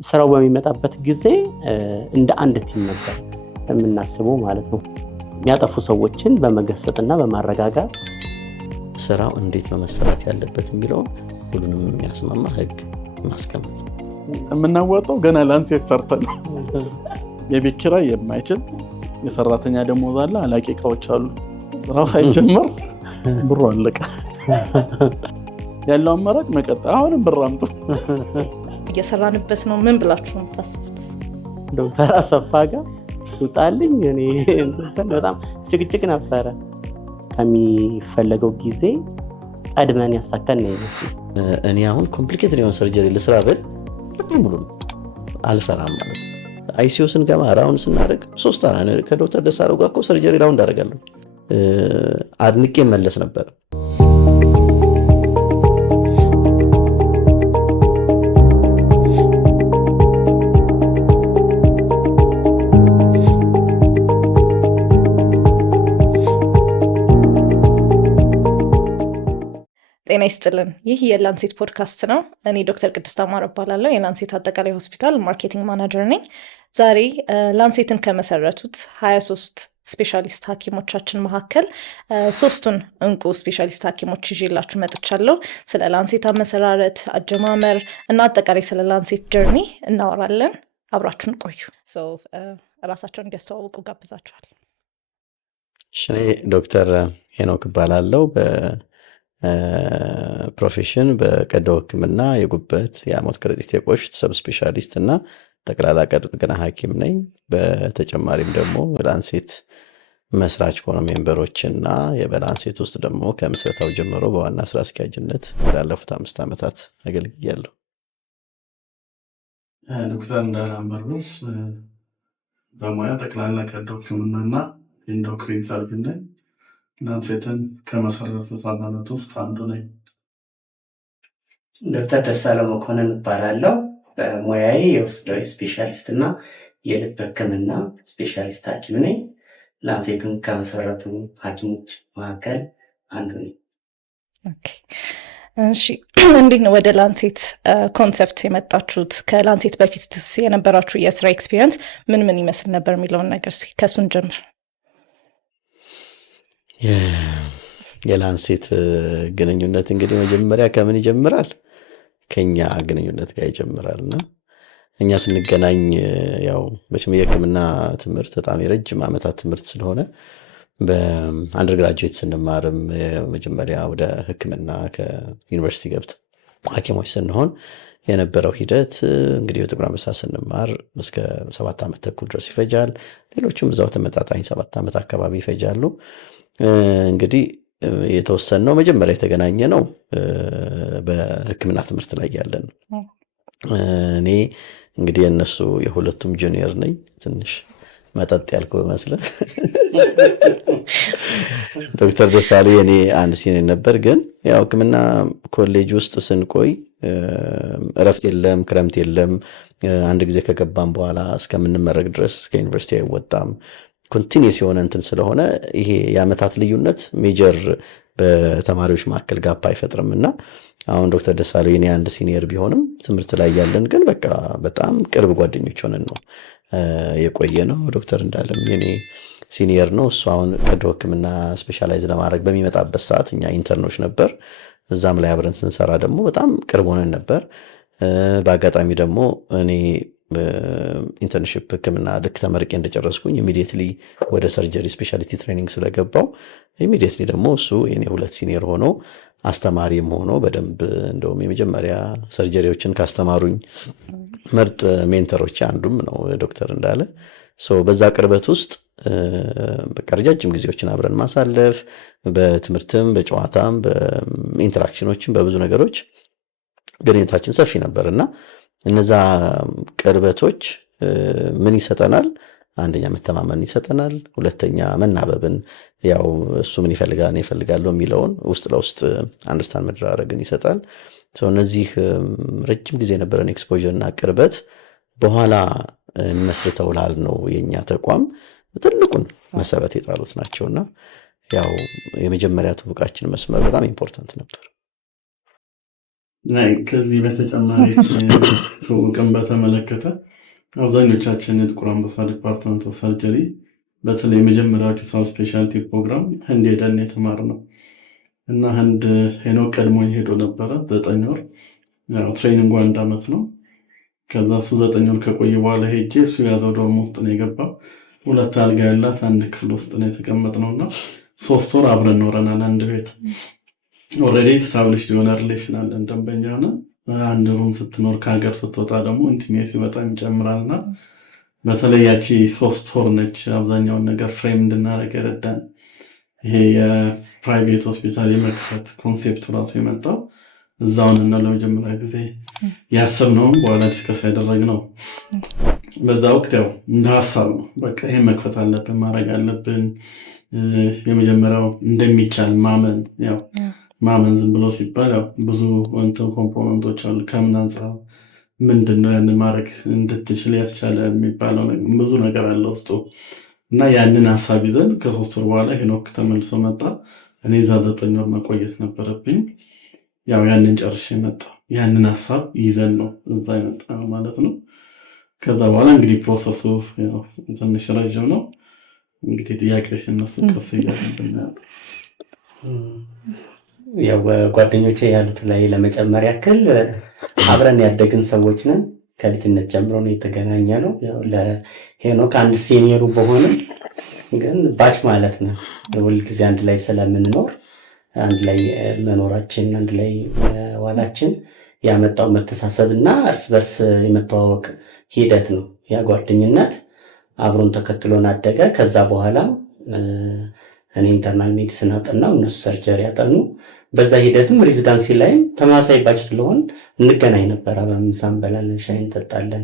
ስራው በሚመጣበት ጊዜ እንደ አንድ ቲም ነበር የምናስበው ማለት ነው። የሚያጠፉ ሰዎችን በመገሰጥና በማረጋጋት ስራው እንዴት ነው መሰራት ያለበት የሚለው ሁሉንም የሚያስማማ ህግ ማስቀመጥ። የምናወጣው ገና ላንሴት ሰርተን የቤት ኪራይ የማይችል የሰራተኛ ደሞዝ አለ፣ አላቂ እቃዎች አሉ። ስራው ሳይጀመር ብሩ አለቀ። ያለው አማራጭ መቀጠል። አሁንም ብር አምጡ። እየሰራንበት ነው። ምን ብላችሁ ነው የምታስቡት? ዶክተር አሰፋ ጋር ውጣልኝ እኔ በጣም ጭቅጭቅ ነበረ። ከሚፈለገው ጊዜ ቀድመን ያሳካን ነው ይመስል። እኔ አሁን ኮምፕሊኬትድ የሆነ ሰርጀሪ ልስራ ብል ሙሉ አልፈራም ማለት ነው። አይሲዩ ስንገባ ራውን ስናደርግ 3 አራ ከዶክተር ደሳለኝ ጋር እኮ ሰርጀሪ ራውንድ አደርጋለሁ። አድንቄ መለስ ነበር። ጤና ይስጥልን። ይህ የላንሴት ፖድካስት ነው። እኔ ዶክተር ቅድስት አማረ እባላለሁ። የላንሴት አጠቃላይ ሆስፒታል ማርኬቲንግ ማናጀር ነኝ። ዛሬ ላንሴትን ከመሰረቱት 23 ስፔሻሊስት ሐኪሞቻችን መካከል 3ቱን እንቁ ስፔሻሊስት ሐኪሞች ይዤላችሁ መጥቻለሁ። ስለ ላንሴት አመሰራረት፣ አጀማመር እና አጠቃላይ ስለ ላንሴት ጀርኒ እናወራለን። አብራችሁን ቆዩ። ራሳቸውን እንዲያስተዋውቁ ጋብዛችኋል። እኔ ዶክተር ሄኖክ እባላለሁ። ፕሮፌሽን በቀዶ ሕክምና የጉበት የሐሞት ከረጢት የቆሽት ሰብ ስፔሻሊስት እና ጠቅላላ ቀዶ ጥገና ሐኪም ነኝ። በተጨማሪም ደግሞ ላንሴት መስራች ከሆኑ ሜምበሮችና የበላንሴት ውስጥ ደግሞ ከምስረታው ጀምሮ በዋና ስራ አስኪያጅነት ላለፉት 5 ዓመታት አገልግያለሁ። ዶክተር እንዳላምበሩስ በሙያ ጠቅላላ ቀዶ ሕክምናና ኢንዶክሪን ሰርጅን ነኝ። ላንሴትን ከመሰረቱት አባላት ውስጥ አንዱ ነኝ። ዶክተር ደሳለኝ መኮንን እባላለሁ። በሙያዬ የውስጥ ደዌ ስፔሻሊስት እና የልብ ሕክምና ስፔሻሊስት ሐኪም ነኝ። ላንሴትን ከመሰረቱ ሐኪሞች መካከል አንዱ ነኝ። እሺ፣ እንዴት ነው ወደ ላንሴት ኮንሰፕት የመጣችሁት? ከላንሴት በፊትስ የነበራችሁ የስራ ኤክስፒሪየንስ ምን ይመስል ነበር የሚለውን ነገር ከሱን ጀምር። የላንሴት ግንኙነት እንግዲህ መጀመሪያ ከምን ይጀምራል? ከኛ ግንኙነት ጋር ይጀምራል እና እኛ ስንገናኝ ያው መቼም የሕክምና ትምህርት በጣም የረጅም ዓመታት ትምህርት ስለሆነ በአንደርግራጁዌት ስንማርም መጀመሪያ ወደ ሕክምና ከዩኒቨርሲቲ ገብተን ሐኪሞች ስንሆን የነበረው ሂደት እንግዲህ በጥቁር አንበሳ ስንማር እስከ 7 ዓመት ተኩል ድረስ ይፈጃል። ሌሎችም እዛው ተመጣጣኝ 7 ዓመት አካባቢ ይፈጃሉ። እንግዲህ የተወሰነው መጀመሪያ የተገናኘ ነው በሕክምና ትምህርት ላይ ያለን። እኔ እንግዲህ የነሱ የሁለቱም ጁኒየር ነኝ። ትንሽ መጠጥ ያልኩ መስለህ ዶክተር ደሳለኝ እኔ አንድ ሲኒየር ነበር። ግን ያው ሕክምና ኮሌጅ ውስጥ ስንቆይ እረፍት የለም፣ ክረምት የለም። አንድ ጊዜ ከገባም በኋላ እስከምንመረቅ ድረስ ከዩኒቨርሲቲ አይወጣም። ኮንቲኒየስ የሆነ እንትን ስለሆነ ይሄ የዓመታት ልዩነት ሜጀር በተማሪዎች መካከል ጋፕ አይፈጥርም እና አሁን ዶክተር ደሳለኝ እኔ አንድ ሲኒየር ቢሆንም ትምህርት ላይ ያለን ግን በቃ በጣም ቅርብ ጓደኞች ሆነን ነው የቆየ ነው። ዶክተር እንዳለም የኔ ሲኒየር ነው። እሱ አሁን ቀዶ ሕክምና ስፔሻላይዝ ለማድረግ በሚመጣበት ሰዓት እኛ ኢንተርኖች ነበር። እዛም ላይ አብረን ስንሰራ ደግሞ በጣም ቅርብ ሆነን ነበር። በአጋጣሚ ደግሞ እኔ ኢንተርንሺፕ ሕክምና ልክ ተመርቄ እንደጨረስኩኝ ኢሚዲየትሊ ወደ ሰርጀሪ ስፔሻሊቲ ትሬኒንግ ስለገባው ኢሚዲየትሊ ደግሞ እሱ የኔ 2 ሲኒየር ሆኖ አስተማሪም ሆኖ በደንብ እንደውም የመጀመሪያ ሰርጀሪዎችን ካስተማሩኝ ምርጥ ሜንተሮች አንዱም ነው ዶክተር እንዳለ። በዛ ቅርበት ውስጥ በቃ ረጃጅም ጊዜዎችን አብረን ማሳለፍ በትምህርትም በጨዋታም በኢንተራክሽኖችም በብዙ ነገሮች ግንኙነታችን ሰፊ ነበርና እነዛ ቅርበቶች ምን ይሰጠናል? አንደኛ መተማመን ይሰጠናል። ሁለተኛ መናበብን፣ ያው እሱ ምን ይፈልጋል እኔ እፈልጋለሁ የሚለውን ውስጥ ለውስጥ አንደርስታንድ መደራረግን ይሰጣል። እነዚህ ረጅም ጊዜ የነበረን ኤክስፖዠር እና ቅርበት በኋላ መስርተው ላልነው የኛ ተቋም ትልቁን መሰረት የጣሉት ናቸውና ያው የመጀመሪያ ትውውቃችን መስመር በጣም ኢምፖርታንት ነበር። ከዚህ በተጨማሪ ትውውቅን በተመለከተ አብዛኞቻችን የጥቁር አንበሳ ዲፓርትመንት ኦፍ ሰርጀሪ በተለይ የመጀመሪያዎቹ ሳብ ስፔሻሊቲ ፕሮግራም ህንድ ሄደን የተማርነው እና ህንድ ሄኖክ ቀድሞኝ ሄዶ ነበረ 9 ወር ትሬኒንጉ 1 ዓመት ነው። ከዛ እሱ 9 ወር ከቆየ በኋላ ሄጄ እሱ ያዘው ዶርም ውስጥ ነው የገባው። 2 አልጋ ያላት አንድ ክፍል ውስጥ ነው የተቀመጥነው እና 3 ወር አብረን ኖረናል አንድ ቤት። ኦልሬዲ ስታብሊሽድ የሆነ ሪሌሽን አለን ደንበኛ ሆነ። አንድ ሩም ስትኖር ከሀገር ስትወጣ ደግሞ ኢንቲሜሲ በጣም ይጨምራልና በተለይ ያቺ 3 ወር ነች አብዛኛውን ነገር ፍሬም እንድናደርግ የረዳን። ይሄ የፕራይቬት ሆስፒታል የመክፈት ኮንሴፕቱ ራሱ የመጣው እዛውን እና ለመጀመሪያ ጊዜ ያሰብነውም በኋላ ዲስከስ ያደረግነው በዛ ወቅት ያው እንደ ሀሳብ ነው። በቃ ይሄን መክፈት አለብን ማድረግ አለብን። የመጀመሪያው እንደሚቻል ማመን ዝም ብሎ ሲባል ያው ብዙ ኮምፖነንቶች አሉ። ከምን አንጻር ምንድነው ያንን ማድረግ እንድትችል ያስቻለ የሚባለው ብዙ ነገር አለ ውስጡ እና ያንን ሀሳብ ይዘን ከ3 ወር በኋላ ሄኖክ ተመልሶ መጣ። እኔ እዛ 9 ወር መቆየት ነበረብኝ። ያው ያንን ጨርሼ መጣ። ያንን ሀሳብ ይዘን ነው እዛ የመጣ ማለት ነው። ከዛ በኋላ እንግዲህ ፕሮሰሱ ያው ትንሽ ረጅም ነው። እንግዲህ ጥያቄ ሲነሱ ቀስ እያልን ያው ጓደኞቼ ያሉት ላይ ለመጨመር ያክል አብረን ያደግን ሰዎች ነን። ከልጅነት ጀምሮ ነው የተገናኘ ነው። ያው ለሄኖክ አንድ ሲኒየሩ በሆነም ግን ባች ማለት ነው። ሁል ጊዜ አንድ ላይ ስለምንኖር አንድ ላይ መኖራችን አንድ ላይ ዋላችን ያመጣው መተሳሰብና እርስ በርስ የመተዋወቅ ሂደት ነው። ያ ጓደኝነት አብሮን ተከትሎን አደገ። ከዛ በኋላ እኔ ኢንተርናል ሜዲሲን አጠናው፣ እነሱ ሰርጀሪ ያጠኑ። በዛ ሂደትም ሬዚዳንሲ ላይም ተመሳሳይ ባች ስለሆን እንገናኝ ነበር። አብረን ምሳ እንበላለን፣ ሻይ እንጠጣለን።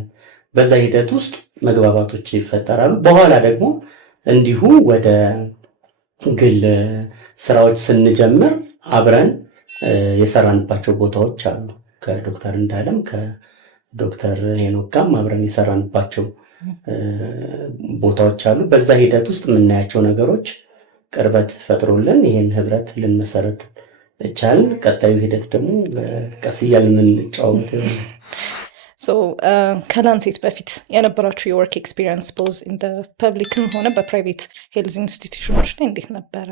በዛ ሂደት ውስጥ መግባባቶች ይፈጠራሉ። በኋላ ደግሞ እንዲሁ ወደ ግል ስራዎች ስንጀምር አብረን የሰራንባቸው ቦታዎች አሉ። ከዶክተር እንዳለም ከዶክተር ሄኖክ ጋርም አብረን የሰራንባቸው ቦታዎች አሉ። በዛ ሂደት ውስጥ የምናያቸው ነገሮች ቅርበት ፈጥሮልን ይህን ህብረት ልንመሰረት ቻልን። ቀጣዩ ሂደት ደግሞ ቀስ እያልን የምንጫወት ከላንሴት በፊት የነበራችሁ የወርክ ኤክስፒሪየንስ ቦዝ ኢን ፐብሊክም ሆነ በፕራይቬት ሄልዝ ኢንስቲትዩሽኖች ላይ እንዴት ነበረ?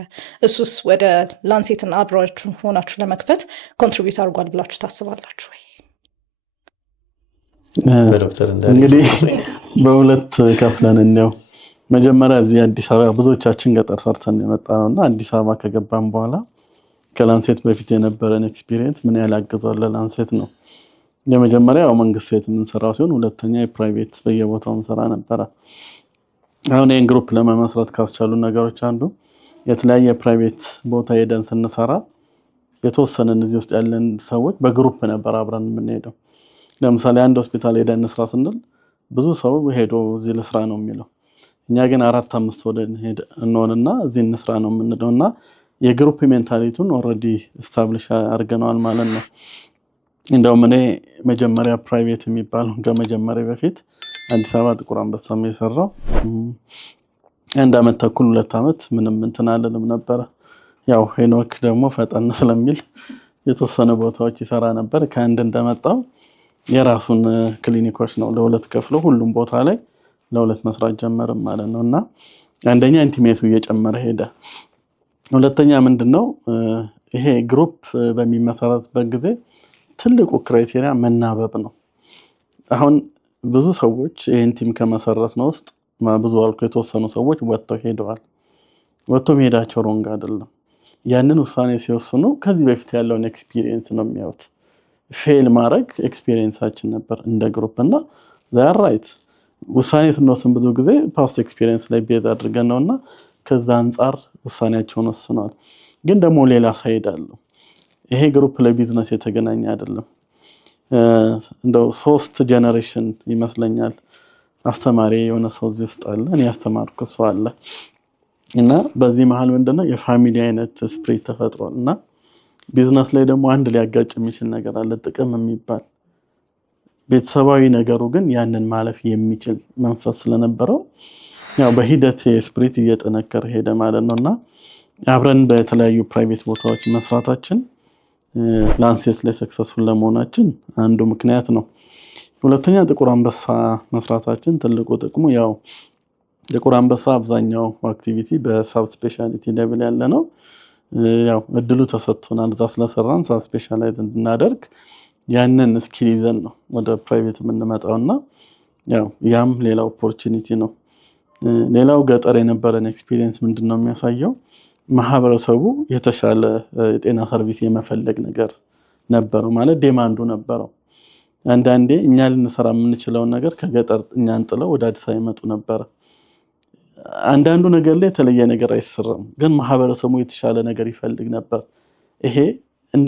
እሱስ ወደ ላንሴትን አብራችሁ ሆናችሁ ለመክፈት ኮንትሪቢዩት አድርጓል ብላችሁ ታስባላችሁ ወይ? እንግዲህ በሁለት ከፍለን እንየው። መጀመሪያ እዚህ አዲስ አበባ ብዙዎቻችን ገጠር ሰርተን የመጣ ነው እና አዲስ አበባ ከገባን በኋላ ከላንሴት በፊት የነበረን ኤክስፒሪየንስ ምን ያህል አግዟል ለላንሴት ነው። የመጀመሪያው መንግስት ቤት የምንሰራው ሲሆን ሁለተኛ የፕራይቬት በየቦታው እንሰራ ነበረ። አሁን ይህን ግሩፕ ለመመስረት ካስቻሉ ነገሮች አንዱ የተለያየ ፕራይቬት ቦታ ሄደን ስንሰራ የተወሰነን እዚህ ውስጥ ያለን ሰዎች በግሩፕ ነበር አብረን የምንሄደው። ለምሳሌ አንድ ሆስፒታል ሄደን እንስራ ስንል ብዙ ሰው ሄዶ እዚህ ልስራ ነው የሚለው። እኛ ግን 4-5 ወደን ሄደ እንሆንና እዚህ እንስራ ነው የምንለው እና የግሩፕ ሜንታሊቲውን ኦልሬዲ ስታብሊሽ አድርገናል ማለት ነው። እንደውም እኔ መጀመሪያ ፕራይቬት የሚባለው ከመጀመሪያ በፊት አዲስ አበባ ጥቁር አንበሳ የሰራው 1 ዓመት ተኩል 2 ዓመት ምንም እንትን አልልም ነበረ። ያው ሄኖክ ደግሞ ፈጠን ስለሚል የተወሰነ ቦታዎች ይሰራ ነበር። ከአንድ እንደመጣው የራሱን ክሊኒኮች ነው ለሁለት ከፍሎ ሁሉም ቦታ ላይ ለሁለት መስራት ጀመረ ማለት ነው እና አንደኛ ኢንቲሜቱ እየጨመረ ሄደ። ሁለተኛ ምንድነው ይሄ ግሩፕ በሚመሰረትበት ጊዜ ትልቁ ክራይቴሪያ መናበብ ነው። አሁን ብዙ ሰዎች ይሄን ቲም ከመሰረት ነው ውስጥ ብዙ አልኩ የተወሰኑ ሰዎች ወጥተው ሄደዋል። ወጥተው መሄዳቸው ሮንግ አይደለም። ያንን ውሳኔ ሲወስኑ ከዚህ በፊት ያለውን ኤክስፒሪየንስ ነው የሚያዩት። ፌል ማድረግ ኤክስፒሪየንሳችን ነበር እንደ ግሩፕ እና ዛሬ ራይት ውሳኔ ስንወስን ብዙ ጊዜ ፓስት ኤክስፒሪየንስ ላይ ቤዝ አድርገን ነውና ከዛ አንፃር ውሳኔያቸውን ወስነዋል። ግን ደግሞ ሌላ ሳይድ አለው። ይሄ ግሩፕ ለቢዝነስ የተገናኘ አይደለም። እንደው 3 ጄነሬሽን ይመስለኛል አስተማሪ የሆነ ሰው እዚህ ውስጥ አለ። እኔ ያስተማርኩ ሰው አለ እና በዚህ መሃል ምንድነው የፋሚሊ አይነት ስፕሪት ተፈጥሯል እና ቢዝነስ ላይ ደግሞ አንድ ሊያጋጭ የሚችል ነገር አለ፣ ጥቅም የሚባል ቤተሰባዊ ነገሩ ግን ያንን ማለፍ የሚችል መንፈስ ስለነበረው ያው በሂደት ስፕሪት እየጠነከረ ሄደ ማለት ነውና አብረን በተለያዩ ፕራይቬት ቦታዎች መስራታችን ላንሴት ላይ ሰክሰስፉል ለመሆናችን አንዱ ምክንያት ነው። ሁለተኛ ጥቁር አንበሳ መስራታችን ትልቁ ጥቅሙ ያው ጥቁር አንበሳ አብዛኛው አክቲቪቲ በሳብ ስፔሻሊቲ ሌቭል ያለ ነው። ያው እድሉ ተሰጥቶናል እዛ ስለሰራን ሳብ ስፔሻላይዝ እንድናደርግ ያንን ስኪል ይዘን ነው ወደ ፕራይቬት የምንመጣውና ያው ያም ሌላ ኦፖርቹኒቲ ነው። ሌላው ገጠር የነበረን ኤክስፒሪየንስ ምንድነው የሚያሳየው ማህበረሰቡ የተሻለ የጤና ሰርቪስ የመፈለግ ነገር ነበረው ማለት ዲማንዱ ነበረው። አንዳንዴ እኛ ልንሰራ የምንችለው ነገር ከገጠር እኛን ጥለው ወደ አዲስ አበባ ይመጡ ነበር። አንዳንዱ ነገር ላይ የተለየ ነገር አይሰራም ግን ማህበረሰቡ የተሻለ ነገር ይፈልግ ነበር። ይሄ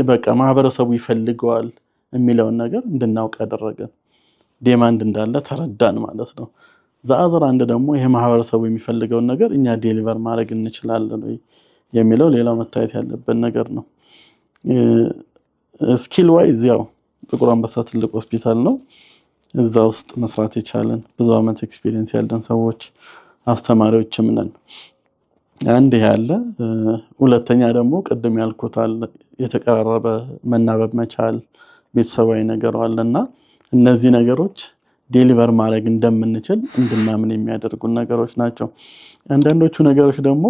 በቃ ማህበረሰቡ ይፈልገዋል የሚለውን ነገር እንድናውቅ ያደረገን ዲማንድ እንዳለ ተረዳን ማለት ነው። ዛአዘር አንድ ደግሞ ይሄ ማህበረሰቡ የሚፈልገውን ነገር እኛ ዴሊቨር ማድረግ እንችላለን ወይ የሚለው ሌላው መታየት ያለበት ነገር ነው። ስኪል ዋይዝ ያው ጥቁር አንበሳ ትልቅ ሆስፒታል ነው። እዛ ውስጥ መስራት የቻለን ብዙ አመት ኤክስፒሪየንስ ያለን ሰዎች አስተማሪዎችም ነን። አንድ ያለ ሁለተኛ ደግሞ ቅድም ያልኩት አለ የተቀራረበ መናበብ መቻል ቤተሰባዊ ነገር አለና እነዚህ ነገሮች ዴሊቨር ማድረግ እንደምንችል እንድናምን የሚያደርጉ ነገሮች ናቸው። አንዳንዶቹ ነገሮች ደግሞ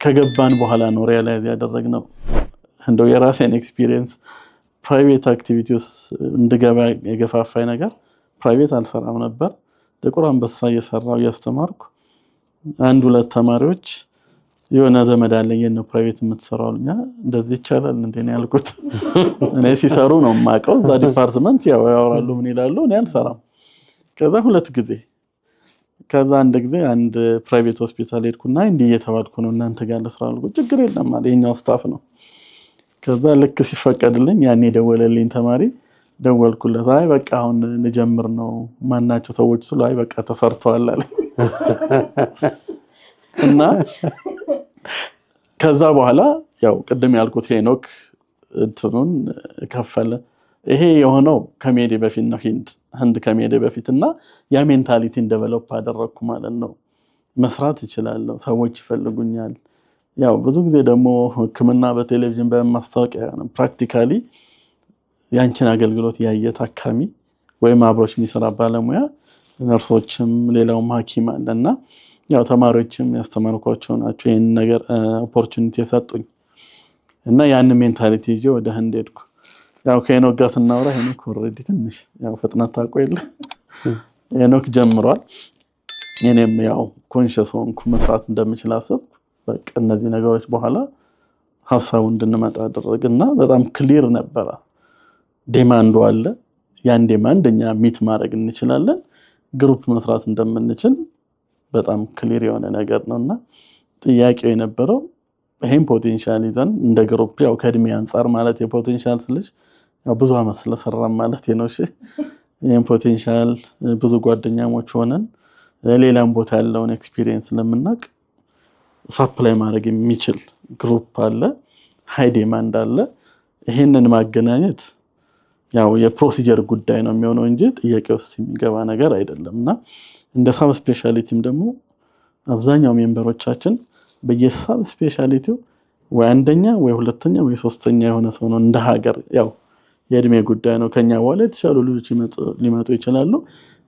ከገባን በኋላ ነው ሪያላይዝ ያደረግነው። እንደው የራሴን ኤክስፒሪየንስ ፕራይቬት አክቲቪቲስ እንድገባ የገፋፋይ ነገር ፕራይቬት አልሰራም ነበር። ጥቁር አንበሳ እየሰራው ያስተማርኩ አንድ ሁለት ተማሪዎች የሆነ ዘመድ አለኝ ነው ፕራይቬት የምትሰራውኛ እንደዚህ ይቻላል እንዴ ነው ያልኩት። እኔ ሲሰሩ ነው ማቀው እዛ ዲፓርትመንት ያው ያወራሉ ምን ይላሉ እኔ አልሰራም። ከዛ ሁለት ጊዜ ከዛ አንድ ጊዜ አንድ ፕራይቬት ሆስፒታል ሄድኩና እንዴ እየተባልኩ ነው እናንተ ጋር ለስራ አልኩ ችግር የለም አለ የኛው ስታፍ ነው። ከዛ ልክ ሲፈቀድልኝ ያኔ ደወለልኝ ተማሪ ደወልኩለት አይ በቃ አሁን ልጀምር ነው ማናቸው ሰዎች ስለ አይ በቃ ተሰርቷል አለ። እና ከዛ በኋላ ያው ቅድም ያልኩት ሄኖክ እንትኑን ከፈለ። ይሄ የሆነው ከሜዲ በፊት ነው ህንድ ከሜዲ በፊትና ያ ሜንታሊቲን ዴቨሎፕ አደረኩ ማለት ነው። መስራት ይችላልው ሰዎች ይፈልጉኛል። ያው ብዙ ጊዜ ደግሞ ህክምና በቴሌቪዥን በማስታወቂያ ፕራክቲካሊ ያንቺን አገልግሎት ያየ ታካሚ ወይም አብሮሽ የሚሰራ ባለሙያ ነርሶችም ሌላውም ሐኪም አለና ያው ተማሪዎችም ያስተማርኳቸው ናቸው ይሄን ነገር ኦፖርቹኒቲ የሰጡኝ እና ያን ሜንታሊቲ ይዤ ወደ ህንድ ሄድኩ። ያው ከሄኖክ ጋር ስናወራ ሄኖክ ኦሬዲ ትንሽ ያው ፍጥነት ታቆይል ሄኖክ ጀምሯል። እኔም ያው ኮንሺየስ ሆንኩ መስራት እንደምችል አሰብኩ። በቃ እነዚህ ነገሮች በኋላ ሐሳቡ እንድንመጣ አደረገና በጣም ክሊር ነበር። ዲማንዱ አለ ያን ዲማንድ እኛ ሚት ማድረግ እንችላለን ግሩፕ መስራት እንደምንችል በጣም ክሊር የሆነ ነገር ነውና ጥያቄው የነበረው ይሄን ፖቴንሻል ይዘን እንደ ግሩፕ ያው ከእድሜ አንፃር ማለት የፖቴንሻል ስልሽ ያው ብዙ አመት ስለሰራን ማለት ነው። እሺ ይሄን ፖቴንሻል ብዙ ጓደኛሞች ሆነን ሌላም ቦታ ያለውን ኤክስፒሪየንስ ለምናቅ ሰፕላይ ማድረግ የሚችል ግሩፕ አለ ሃይ ዲማንድ አለ። ይሄንን ማገናኘት ያው የፕሮሲጀር ጉዳይ ነው የሚሆነው እንጂ ጥያቄው ውስጥ የሚገባ ነገር አይደለምና እንደ ሳብ ስፔሻሊቲም ደግሞ አብዛኛው ሜምበሮቻችን በየሳብ ስፔሻሊቲው ወይ አንደኛ ወይ ሁለተኛ ወይ ሶስተኛ የሆነ ሰው ነው እንደ ሀገር ያው የእድሜ ጉዳይ ነው ከኛ በኋላ የተሻሉ ልጆች ሊመጡ ይችላሉ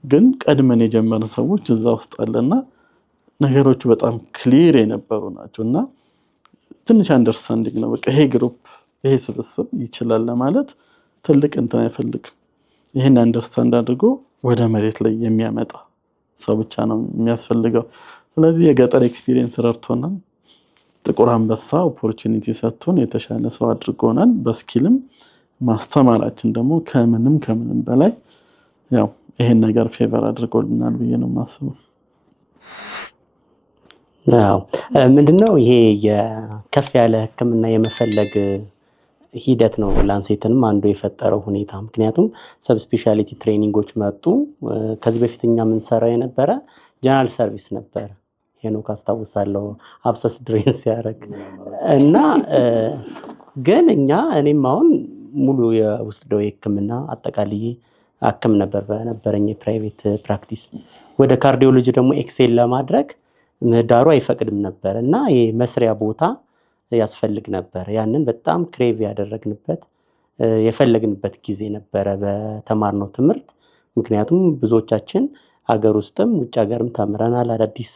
ግን ቀድመን የጀመርን ሰዎች እዛ ውስጥ አለና ነገሮቹ በጣም ክሊር የነበሩ ናቸውና ትንሽ አንደርስታንዲንግ ነው በቃ ይሄ ግሩፕ ይሄ ስብስብ ይችላል ለማለት ትልቅ እንትን አይፈልግም። ይሄን አንደርስታንድ አድርጎ ወደ መሬት ላይ የሚያመጣ ሰው ብቻ ነው የሚያስፈልገው። ስለዚህ የገጠር ኤክስፒሪየንስ ረድቶናል። ጥቁር አንበሳ ኦፖርቹኒቲ ሰጥቶን የተሻለ ሰው አድርጎናል። በስኪልም ማስተማራችን ደግሞ ከምንም በላይ ያው ይሄን ነገር ፌቨር አድርጎልናል ብዬ ነው የማስበው። ያው ምንድነው ይሄ የከፍ ያለ ህክምና የመፈለግ ሂደት ነው ላንሴትንም አንዱ የፈጠረው ሁኔታ። ምክንያቱም ሰብ ስፔሻሊቲ ትሬኒንጎች መጡ። ከዚህ በፊትኛ ምን ሰራው የነበረ ጀነራል ሰርቪስ ነበር። ሄኖክ አስታውሳለሁ አብሰስ ድሬንስ ያደርግ እና ግን እኔም አሁን ሙሉ የውስጥ ደዌ ህክምና አጠቃላይ አክም ነበር በነበረኝ ፕራይቬት ፕራክቲስ። ወደ ካርዲዮሎጂ ደግሞ ኤክሴል ለማድረግ ምህዳሩ አይፈቅድም ነበር እና የመስሪያ ቦታ ያስፈልግ ነበር። ያንን በጣም ክሬቭ ያደረግንበት የፈለግንበት ጊዜ ነበረ በተማርነው ትምህርት። ምክንያቱም ብዙዎቻችን ሀገር ውስጥም ውጭ ሀገርም ተምረናል። አዳዲስ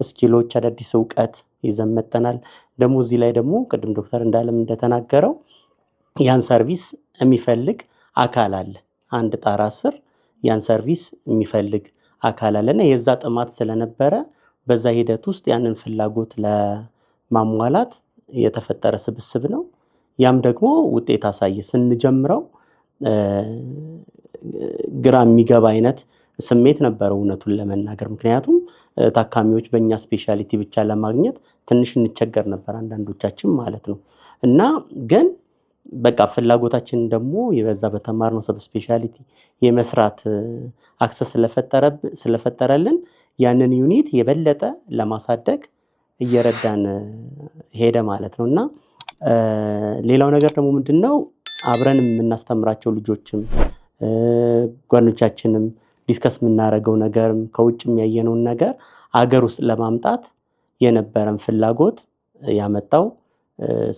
ስኪሎች፣ አዳዲስ እውቀት ይዘን መጥተናል። ደግሞ እዚህ ላይ ደግሞ ቅድም ዶክተር እንዳለም እንደተናገረው ያን ሰርቪስ የሚፈልግ አካል አለ። አንድ ጣራ ስር ያን ሰርቪስ የሚፈልግ አካል አለና የዛ ጥማት ስለነበረ በዛ ሂደት ውስጥ ያንን ፍላጎት ለማሟላት የተፈጠረ ስብስብ ነው። ያም ደግሞ ውጤት አሳየ። ስንጀምረው ግራ የሚገባ አይነት ስሜት ነበረው እውነቱን ለመናገር። ምክንያቱም ታካሚዎች በእኛ ስፔሻሊቲ ብቻ ለማግኘት ትንሽ እንቸገር ነበር አንዳንዶቻችን ማለት ነው። እና ግን በቃ ፍላጎታችን ደግሞ የበዛ በተማርነው ሰብ ስፔሻሊቲ የመስራት አክሰስ ስለፈጠረልን ያንን ዩኒት የበለጠ ለማሳደግ እየረዳን ሄደ ማለት ነው። እና ሌላው ነገር ደግሞ ምንድነው አብረን የምናስተምራቸው ልጆችም ጓደኞቻችንም ዲስከስ የምናደርገው ነገርም ከውጭ የሚያየነውን ነገር አገር ውስጥ ለማምጣት የነበረን ፍላጎት ያመጣው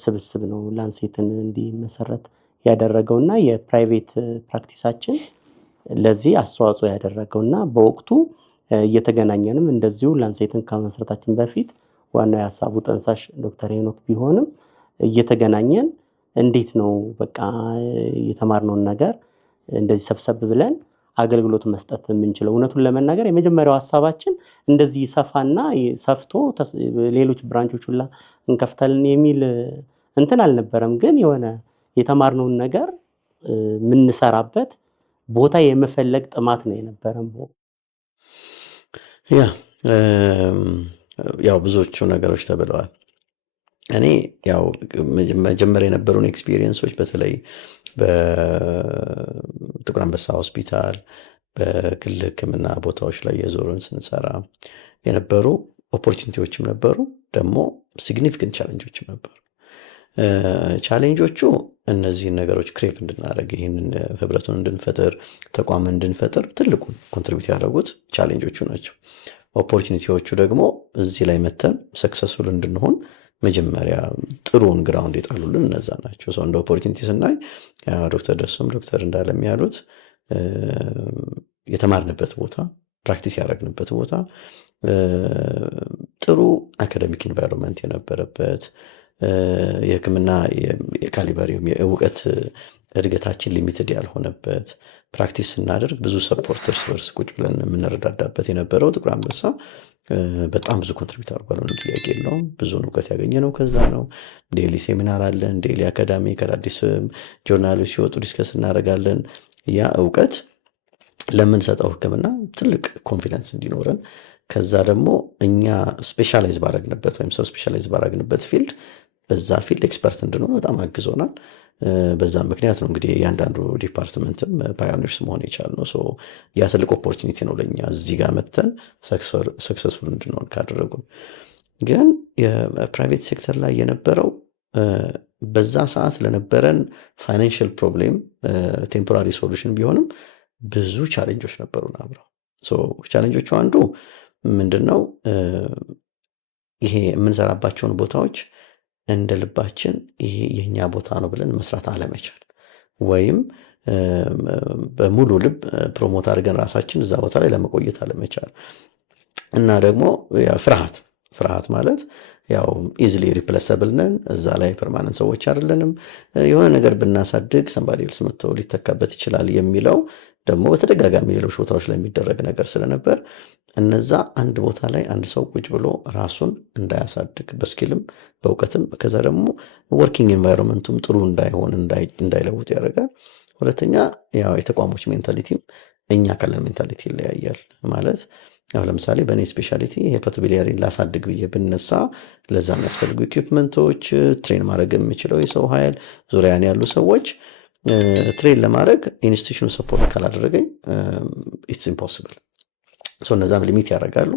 ስብስብ ነው ላንሴትን እንዲመሰረት ያደረገውና የፕራይቬት ፕራክቲሳችን ለዚህ አስተዋጽኦ ያደረገውና በወቅቱ እየተገናኘንም እንደዚሁ ላንሴትን ከመመስረታችን በፊት ዋናው የሀሳቡ ጠንሳሽ ዶክተር ሄኖክ ቢሆንም እየተገናኘን እንዴት ነው በቃ የተማርነውን ነገር እንደዚህ ሰብሰብ ብለን አገልግሎት መስጠት የምንችለው። እውነቱን ለመናገር የመጀመሪያው ሀሳባችን እንደዚህ ይሰፋና ሰፍቶ ሌሎች ብራንቾች ሁላ እንከፍታለን የሚል እንትን አልነበረም። ግን የሆነ የተማርነውን ነገር የምንሰራበት ቦታ የመፈለግ ጥማት ነው የነበረን። ያው ብዙዎቹ ነገሮች ተብለዋል። እኔ ያው መጀመሪያ የነበሩን ኤክስፒሪየንሶች በተለይ በጥቁር አንበሳ ሆስፒታል በግል ሕክምና ቦታዎች ላይ የዞርን ስንሰራ የነበሩ ኦፖርቹኒቲዎችም ነበሩ፣ ደግሞ ሲግኒፊካንት ቻሌንጆችም ነበሩ። ቻሌንጆቹ እነዚህን ነገሮች ክሬቭ እንድናደርግ ይህንን ህብረቱን እንድንፈጥር ተቋም እንድንፈጥር ትልቁን ኮንትሪቢዩት ያደረጉት ቻሌንጆቹ ናቸው። ኦፖርቹኒቲዎቹ ደግሞ እዚህ ላይ መተን ሰክሰስፉል እንድንሆን መጀመሪያ ጥሩን ግራውንድ የጣሉልን እነዛ ናቸው። ሰው እንደ ኦፖርቹኒቲ ስናይ ዶክተር ደሱም ዶክተር እንዳለም ያሉት የተማርንበት ቦታ ፕራክቲስ ያደረግንበት ቦታ ጥሩ አካደሚክ ኢንቫይሮንመንት የነበረበት የህክምና የካሊበሪውም የእውቀት እድገታችን ሊሚትድ ያልሆነበት ፕራክቲስ ስናደርግ ብዙ ሰፖርት እርስ በርስ ቁጭ ብለን የምንረዳዳበት የነበረው ጥቁር አንበሳ በጣም ብዙ ኮንትሪቢዩት አድርጓል። ምንም ጥያቄ የለውም። ብዙን እውቀት ያገኘ ነው ከዛ ነው። ዴይሊ ሴሚናር አለን፣ ዴይሊ አካዳሚ ከአዳዲስ ጆርናሎች ሲወጡ ዲስከስ እናደርጋለን። ያ እውቀት ለምንሰጠው ህክምና ትልቅ ኮንፊደንስ እንዲኖረን ከዛ ደግሞ እኛ ስፔሻላይዝ ባረግንበት ወይም ሰብ ስፔሻላይዝ ባረግንበት ፊልድ በዛ ፊልድ ኤክስፐርት እንድንሆን በጣም አግዞናል። በዛ ምክንያት ነው እንግዲህ እያንዳንዱ ዲፓርትመንትም ፓዮኒርስ መሆን የቻልነው። ያ ትልቅ ኦፖርቹኒቲ ነው ለእኛ እዚህ ጋር መተን ሰክሰስፉል እንድንሆን ካደረጉን። ግን የፕራይቬት ሴክተር ላይ የነበረው በዛ ሰዓት ለነበረን ፋይናንሽል ፕሮብሌም ቴምፖራሪ ሶሉሽን ቢሆንም ብዙ ቻሌንጆች ነበሩን አብረው። ቻሌንጆቹ አንዱ ምንድነው ይሄ የምንሰራባቸውን ቦታዎች እንደ ልባችን ይሄ የኛ ቦታ ነው ብለን መስራት አለመቻል፣ ወይም በሙሉ ልብ ፕሮሞት አድርገን ራሳችን እዛ ቦታ ላይ ለመቆየት አለመቻል እና ደግሞ ፍርሃት ማለት ያው ኢዝሊ ሪፕሌሰብል ነን፣ እዛ ላይ ፐርማነንት ሰዎች አይደለንም፣ የሆነ ነገር ብናሳድግ ሰንባዲ ኤልስ መጥቶ ሊተካበት ይችላል የሚለው ደግሞ በተደጋጋሚ ሌሎች ቦታዎች ላይ የሚደረግ ነገር ስለነበር እነዛ አንድ ቦታ ላይ አንድ ሰው ቁጭ ብሎ ራሱን እንዳያሳድግ በስኪልም በእውቀትም ከዛ ደግሞ ወርኪንግ ኤንቫይሮንመንቱም ጥሩ እንዳይሆን እንዳይለውጥ ያደርጋል። ሁለተኛ ያው የተቋሞች ሜንታሊቲም እኛ ካለን ሜንታሊቲ ይለያያል። ማለት ያው ለምሳሌ በእኔ ስፔሻሊቲ ሄፓቶቢሊያሪን ላሳድግ ብዬ ብነሳ ለዛ የሚያስፈልጉ ኢኩፕመንቶች፣ ትሬን ማድረግ የሚችለው የሰው ኃይል፣ ዙሪያን ያሉ ሰዎች ትሬን ለማድረግ ኢንስቲቱሽኑ ሰፖርት ካላደረገኝ ኢትስ ኢምፖሲብል። እነዛም ሊሚት ያደርጋሉ።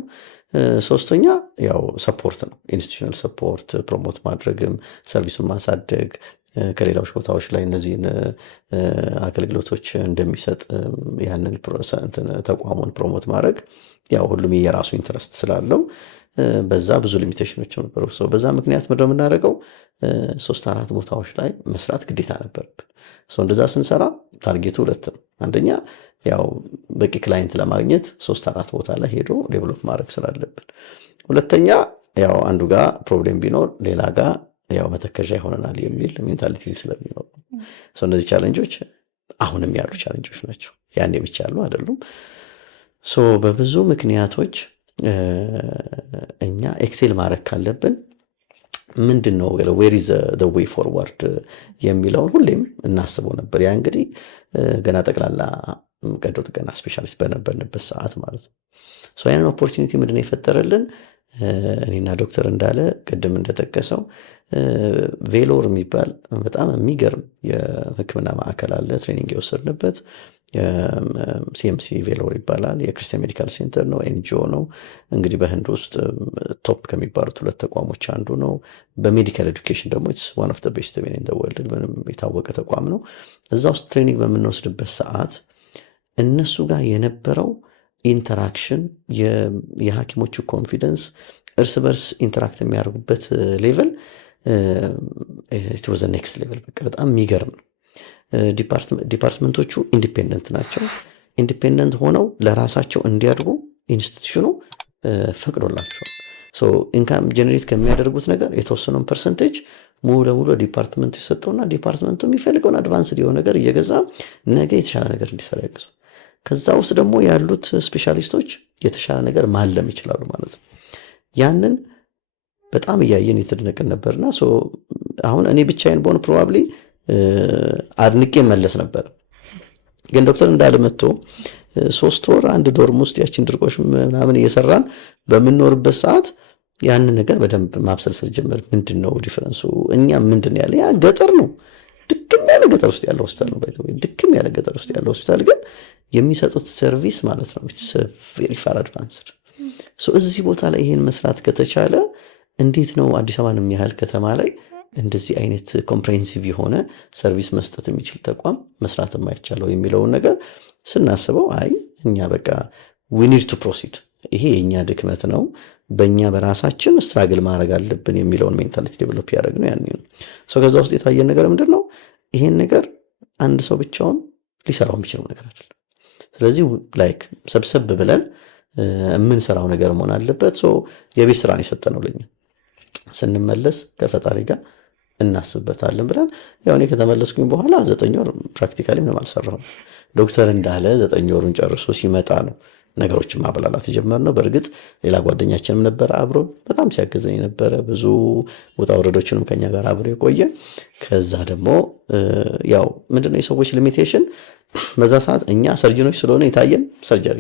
ሶስተኛ ያው ሰፖርት ነው። ኢንስቲቱሽናል ሰፖርት ፕሮሞት ማድረግም ሰርቪሱን ማሳደግ ከሌሎች ቦታዎች ላይ እነዚህን አገልግሎቶች እንደሚሰጥ ያንን ተቋሙን ፕሮሞት ማድረግ ያው ሁሉም የራሱ ኢንትረስት ስላለው በዛ ብዙ ሊሚቴሽኖች ነበሩ። በዛ ምክንያት ምንድነው የምናደርገው 3-4 ቦታዎች ላይ መስራት ግዴታ ነበርብን። እንደዛ ስንሰራ ታርጌቱ 2 ነው። አንደኛ ያው በቂ ክላይንት ለማግኘት 3-4 ቦታ ላይ ሄዶ ዴቨሎፕ ማድረግ ስላለብን፣ ሁለተኛ ያው አንዱ ጋር ፕሮብሌም ቢኖር ሌላ ጋር ያው መተከዣ ይሆነናል የሚል ሜንታሊቲም ስለሚኖር እነዚህ ቻሌንጆች አሁንም ያሉ ቻሌንጆች ናቸው። ያኔ ብቻ ያሉ አይደሉም። በብዙ ምክንያቶች እኛ ኤክሴል ማድረግ ካለብን ምንድን ነው ዌር ኢዝ ዘ ዌይ ፎርዋርድ የሚለውን ሁሌም እናስበው ነበር። ያ እንግዲህ ገና ጠቅላላ ቀዶ ጥገና ስፔሻሊስት በነበርንበት ሰዓት ማለት ነው። ያንን ኦፖርቹኒቲ ምንድነው የፈጠረልን? እኔና ዶክተር እንዳለ ቅድም እንደጠቀሰው ቬሎር የሚባል በጣም የሚገርም የሕክምና ማዕከል አለ። ትሬኒንግ የወሰድንበት ሲኤምሲ ቬሎር ይባላል። የክርስቲያን ሜዲካል ሴንተር ነው፣ ኤንጂኦ ነው። እንግዲህ በህንድ ውስጥ ቶፕ ከሚባሉት 2 ተቋሞች አንዱ ነው። በሜዲካል ኤዱኬሽን ደግሞ ኢትስ ዋን ኦፍ ዘ ቤስት ኢን ዘ ወርልድ ምንም የታወቀ ተቋም ነው። እዛ ውስጥ ትሬኒንግ በምንወስድበት ሰዓት እነሱ ጋር የነበረው ኢንተራክሽን፣ የሐኪሞቹ ኮንፊደንስ፣ እርስ በርስ ኢንተራክት የሚያደርጉበት ሌቨል ኢት ዋዝ ኔክስት ሌቨል። በጣም የሚገርም ነው። ዲፓርትመንቶቹ ኢንዲፔንደንት ናቸው። ኢንዲፔንደንት ሆነው ለራሳቸው እንዲያድጉ ኢንስቲትዩሽኑ ፈቅዶላቸዋል። ኢንካም ጀነሬት ከሚያደርጉት ነገር የተወሰነውን ፐርሰንቴጅ ሙሉ ለሙሉ ዲፓርትመንቱ የሰጠውና ዲፓርትመንቱ የሚፈልገውን አድቫንስድ የሆነ ነገር እየገዛ ነገ የተሻለ ነገር እንዲሰራ ያግዙ። ከዛ ውስጥ ደግሞ ያሉት ስፔሻሊስቶች የተሻለ ነገር ማለም ይችላሉ ማለት ነው። ያንን በጣም እያየን የተደነቅን ነበርና አሁን እኔ ብቻዬን በሆነ ፕሮባብሊ አድንቄ መለስ ነበር። ግን ዶክተር እንዳለ መጥቶ 3 ወር አንድ ዶርም ውስጥ ያችን ድርቆሽ ምናምን እየሰራን በምንኖርበት ሰዓት ያንን ነገር በደንብ ማብሰልሰል ጀመር። ምንድነው ዲፈረንሱ? እኛ ምንድን ያለ ያ ገጠር ነው፣ ድክም ያለ ገጠር ውስጥ ያለ ሆስፒታል ነው። ድክም ያለ ገጠር ውስጥ ያለ ሆስፒታል ግን የሚሰጡት ሰርቪስ ማለት ነው ኢትስ ቬሪ ፋር አድቫንስድ። እዚህ ቦታ ላይ ይሄን መስራት ከተቻለ እንዴት ነው አዲስ አበባን የሚያህል ከተማ ላይ እንደዚህ አይነት ኮምፕሬሄንሲቭ የሆነ ሰርቪስ መስጠት የሚችል ተቋም መስራት የማይቻለው የሚለውን ነገር ስናስበው አይ እኛ በቃ we need to proceed፣ ይሄ የኛ ድክመት ነው፣ በእኛ በራሳችን ስትራግል ማድረግ አለብን የሚለውን ሜንታሊቲ ዴቨሎፕ ያደረግ ነው ያኔ ነው። ከዛ ውስጥ የታየን ነገር ምንድን ነው? ይሄን ነገር አንድ ሰው ብቻውን ሊሰራው የሚችለው ነገር አይደለም። ስለዚህ ላይክ ሰብሰብ ብለን የምንሰራው ነገር መሆን አለበት። የቤት ስራን የሰጠነው ለኛ ስንመለስ ከፈጣሪ ጋር እናስብበታለን ብለን ያው እኔ ከተመለስኩኝ በኋላ 9 ወር ፕራክቲካሊ ምንም አልሰራሁም። ዶክተር እንዳለ 9 ወሩን ጨርሶ ሲመጣ ነው ነገሮችን ማበላላት የጀመርነው። በእርግጥ ሌላ ጓደኛችንም ነበር አብሮ በጣም ሲያግዘኝ ነበረ። ብዙ ውጣ ውረዶችንም ከኛ ጋር አብሮ የቆየ። ከዛ ደግሞ ያው ምንድነው የሰዎች ሊሚቴሽን በዛ ሰዓት እኛ ሰርጅኖች ስለሆነ የታየን ሰርጀሪ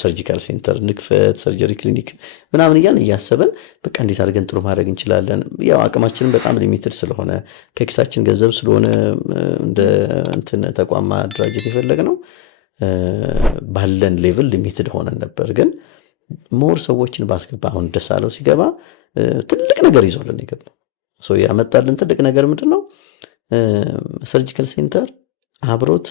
ሰርጂካል ሴንተር ንክፈት፣ ሰርጀሪ ክሊኒክ ምናምን እያልን እያሰብን በቃ እንዴት አድርገን ጥሩ ማድረግ እንችላለን። ያው አቅማችንን በጣም ሊሚትድ ስለሆነ ከኪሳችን ገንዘብ ስለሆነ እንደ እንትን ተቋም ማደራጀት የፈለግነው ባለን ሌቭል ሊሚትድ ሆነን ነበር። ግን ሞር ሰዎችን ባስገባ አሁን ደስ አለው ሲገባ ትልቅ ነገር ይዞልን የገባው ያመጣልን ትልቅ ነገር ምንድን ነው? ሰርጂካል ሴንተር አብሮት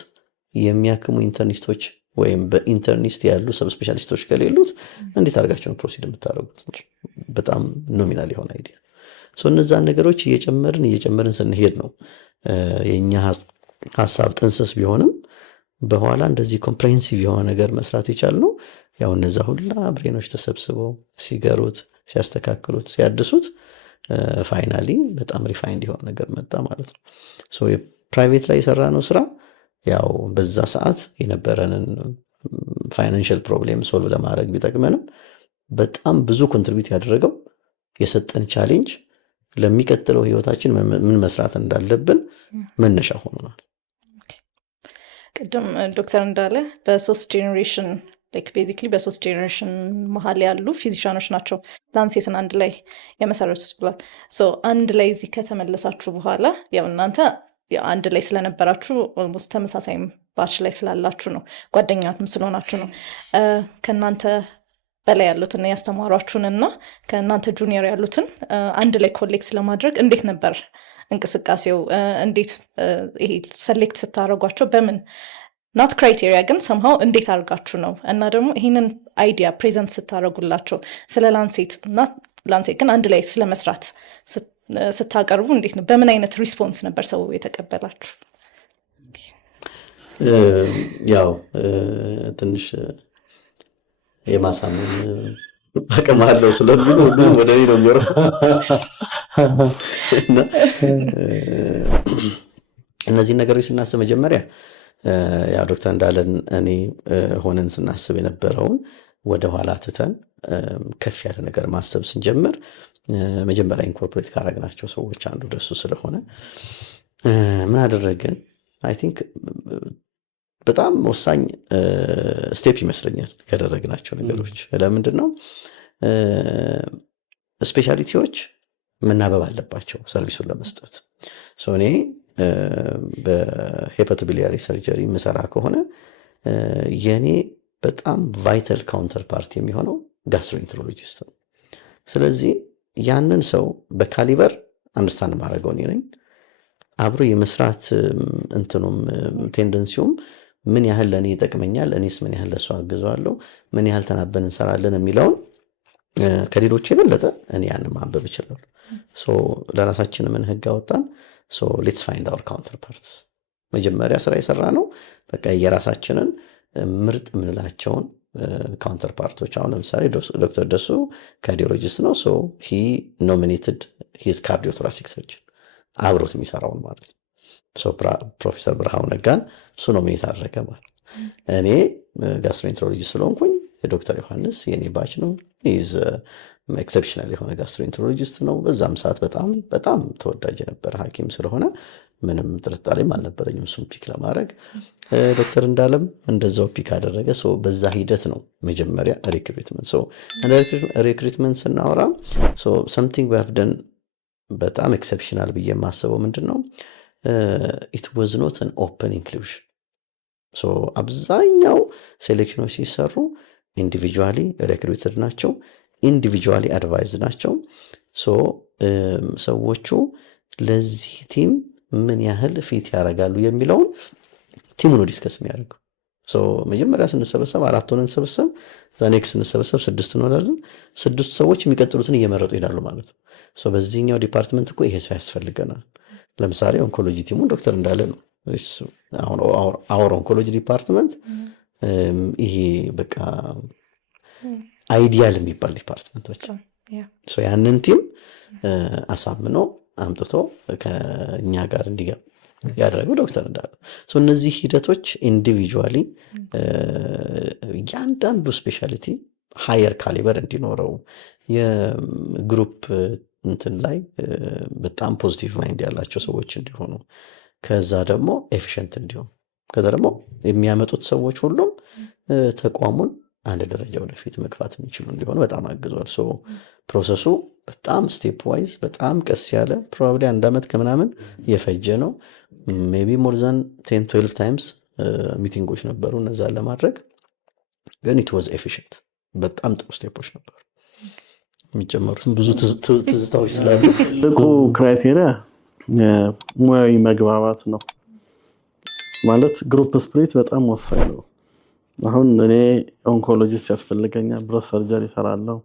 የሚያክሙ ኢንተርኒስቶች ወይም በኢንተርኒስት ያሉ ሰብ ስፔሻሊስቶች ከሌሉት እንዴት አድርጋቸው ፕሮሲድ የምታደርጉት? በጣም ኖሚናል የሆነ አይዲያ። እነዛን ነገሮች እየጨመርን ስንሄድ ነው የኛ ሀሳብ ጥንስስ ቢሆንም በኋላ እንደዚህ ኮምፕሬሄንሲቭ የሆነ ነገር መስራት የቻልነው ያው እነዛ ሁላ ብሬኖች ተሰብስበው ሲገሩት፣ ሲያስተካክሉት፣ ሲያድሱት ፋይናሊ በጣም ሪፋይንድ የሆነ ነገር መጣ ማለት ነው። የፕራይቬት ላይ የሰራነው ስራ ያው በዛ ሰዓት የነበረንን ፋይናንሻል ፕሮብሌም ሶልቭ ለማድረግ ቢጠቅመንም በጣም ብዙ ኮንትሪቢዩት ያደረገው የሰጠን ቻሌንጅ ለሚቀጥለው ህይወታችን ምን መስራት እንዳለብን መነሻ ሆኖናል። ቅድም ዶክተር እንዳለ በ3 ጄኔሬሽን ቤዚክሊ በ3 ጄኔሬሽን መሀል ያሉ ፊዚሻኖች ናቸው ላንሴትን አንድ ላይ የመሰረቱት ብሏል። አንድ ላይ እዚህ ከተመለሳችሁ በኋላ ያው እናንተ አንድ ላይ ስለነበራችሁ ኦልሞስት ተመሳሳይም ባች ላይ ስላላችሁ ነው፣ ጓደኛትም ስለሆናችሁ ነው። ከእናንተ በላይ ያሉትን ያስተማሯችሁንና ከእናንተ ጁኒየር ያሉትን አንድ ላይ ኮሌክት ለማድረግ እንዴት ነበር እንቅስቃሴው? እንዴት ይሄ ሰሌክት ስታደርጓቸው በምን ናት ክራይቴሪያ ግን ሰምሃው እንዴት አድርጋችሁ ነው እና ደግሞ ይህንን አይዲያ ፕሬዘንት ስታደረጉላቸው ስለ ላንሴት እና ላንሴት ግን አንድ ላይ ስለመስራት ስታቀርቡ እንዴት ነው? በምን አይነት ሪስፖንስ ነበር ሰው የተቀበላችሁ? ያው ትንሽ የማሳመን አቅም አለው ስለሚሉ ሁሉም ወደ እኔ ነው የሚወራ። እነዚህን ነገሮች ስናስብ መጀመሪያ ያው ዶክተር እንዳለን እኔ ሆነን ስናስብ የነበረውን ወደኋላ ትተን ከፍ ያለ ነገር ማሰብ ስንጀምር መጀመሪያ ኢንኮርፖሬት ካረግናቸው ሰዎች አንዱ ደሱ ስለሆነ ምን አደረግን? አይ ቲንክ በጣም ወሳኝ ስቴፕ ይመስለኛል ካደረግናቸው ነገሮች። ለምንድን ነው ስፔሻሊቲዎች መናበብ አለባቸው ሰርቪሱን ለመስጠት። እኔ በሄፓቶቢሊያሪ ሰርጀሪ ምሰራ ከሆነ የኔ በጣም ቫይታል ካውንተር ፓርት የሚሆነው ጋስትሮኢንትሮሎጂስት ነው። ስለዚህ ያንን ሰው በካሊበር አንደርስታንድ ማድረገው እኔ ነኝ። አብሮ የመስራት እንትኑም ቴንደንሲውም ምን ያህል ለእኔ ይጠቅመኛል፣ እኔስ ምን ያህል ለእሱ አግዘዋለሁ፣ ምን ያህል ተናበን እንሰራለን የሚለውን ከሌሎች የበለጠ እኔ ያንን ማንበብ ይችላሉ። ለራሳችን ምን ህግ አወጣን? ሌትስ ፋይንድ አወር ካውንተር ፓርትስ። መጀመሪያ ስራ የሰራ ነው በቃ የራሳችንን ምርጥ ምንላቸውን ካውንተር ፓርቶች። አሁን ለምሳሌ ዶክተር ደሱ ካርዲዮሎጂስት ነው። ሂ ኖሚኔትድ ሂዝ ካርዲዮቶራሲክ ሰርጅን አብሮት የሚሰራውን ማለት ነው። ፕሮፌሰር ብርሃኑ ነጋን እሱ ኖሚኔት አደረገ ማለት። እኔ ጋስትሮኢንትሮሎጂ ስለሆንኩኝ ዶክተር ዮሐንስ የኔ ባች ነው። ኢዝ ኤክሰፕሽናል የሆነ ጋስትሮኢንትሮሎጂስት ነው። በዛም ሰዓት በጣም በጣም ተወዳጅ የነበረ ሐኪም ስለሆነ ምንም ጥርጣሬም አልነበረኝም እሱም ፒክ ለማድረግ። ዶክተር እንዳለም እንደዛው ፒክ አደረገ። በዛ ሂደት ነው መጀመሪያ ሪክሩትመንት ስናወራ something we have done በጣም ኤክሰፕሽናል ብዬ የማስበው ምንድን ነው it was not an open inclusion። አብዛኛው ሴሌክሽኖች ሲሰሩ ኢንዲቪጁዋሊ ሪክሩትድ ናቸው፣ ኢንዲቪጁዋሊ አድቫይዝ ናቸው። ሰዎቹ ለዚህ ቲም ምን ያህል ፊት ያደርጋሉ የሚለውን ቲሙ ነው ዲስከስ የሚያደርገው። መጀመሪያ ስንሰበሰብ 4 ሆነን እንሰበሰብ፣ ኔክስት ስንሰበሰብ 6 እንሆናለን። 6 ሰዎች የሚቀጥሉትን እየመረጡ ይሄዳሉ ማለት ነው። በዚህኛው ዲፓርትመንት እኮ ይሄ ሰው ያስፈልገናል። ለምሳሌ ኦንኮሎጂ ቲሙን ዶክተር እንዳለ ነው። አሁን ኦንኮሎጂ ዲፓርትመንት ይሄ በቃ አይዲያል የሚባል ዲፓርትመንት ብቻ ያንን ቲም አሳምኖ አምጥቶ ከኛ ጋር እንዲገባ ያደረገው ዶክተር እንዳለ። እነዚህ ሂደቶች ኢንዲቪጁዋሊ እያንዳንዱ ስፔሻሊቲ ሃየር ካሊበር እንዲኖረው የግሩፕ እንትን ላይ በጣም ፖዚቲቭ ማይንድ ያላቸው ሰዎች እንዲሆኑ፣ ከዛ ደግሞ ኤፊሽንት እንዲሆኑ፣ ከዛ ደግሞ የሚያመጡት ሰዎች ሁሉም ተቋሙን አንድ ደረጃ ወደፊት መግፋት የሚችሉ እንዲሆኑ በጣም አግዟል። ፕሮሰሱ በጣም ስቴፕ ዋይዝ በጣም ቀስ ያለ ፕሮባብሊ 1 ዓመት ከምናምን የፈጀ ነው። ሜይ ቢ ሞር ዛን 10-12 ታይምስ ሚቲንጎች ነበሩ እነዛን ለማድረግ። ግን ኢት ዋዝ ኤፊሽንት። በጣም ጥሩ ስቴፖች ነበሩ። የሚጨመሩትም ብዙ ትዝታዎች ስላሉ ትልቁ ክራይቴሪያ ሙያዊ መግባባት ነው ማለት ግሩፕ ስፕሪት በጣም ወሳኝ ነው። አሁን እኔ ኦንኮሎጂስት ያስፈልገኛል፣ ብሬስት ሰርጀሪ እሰራለሁ፣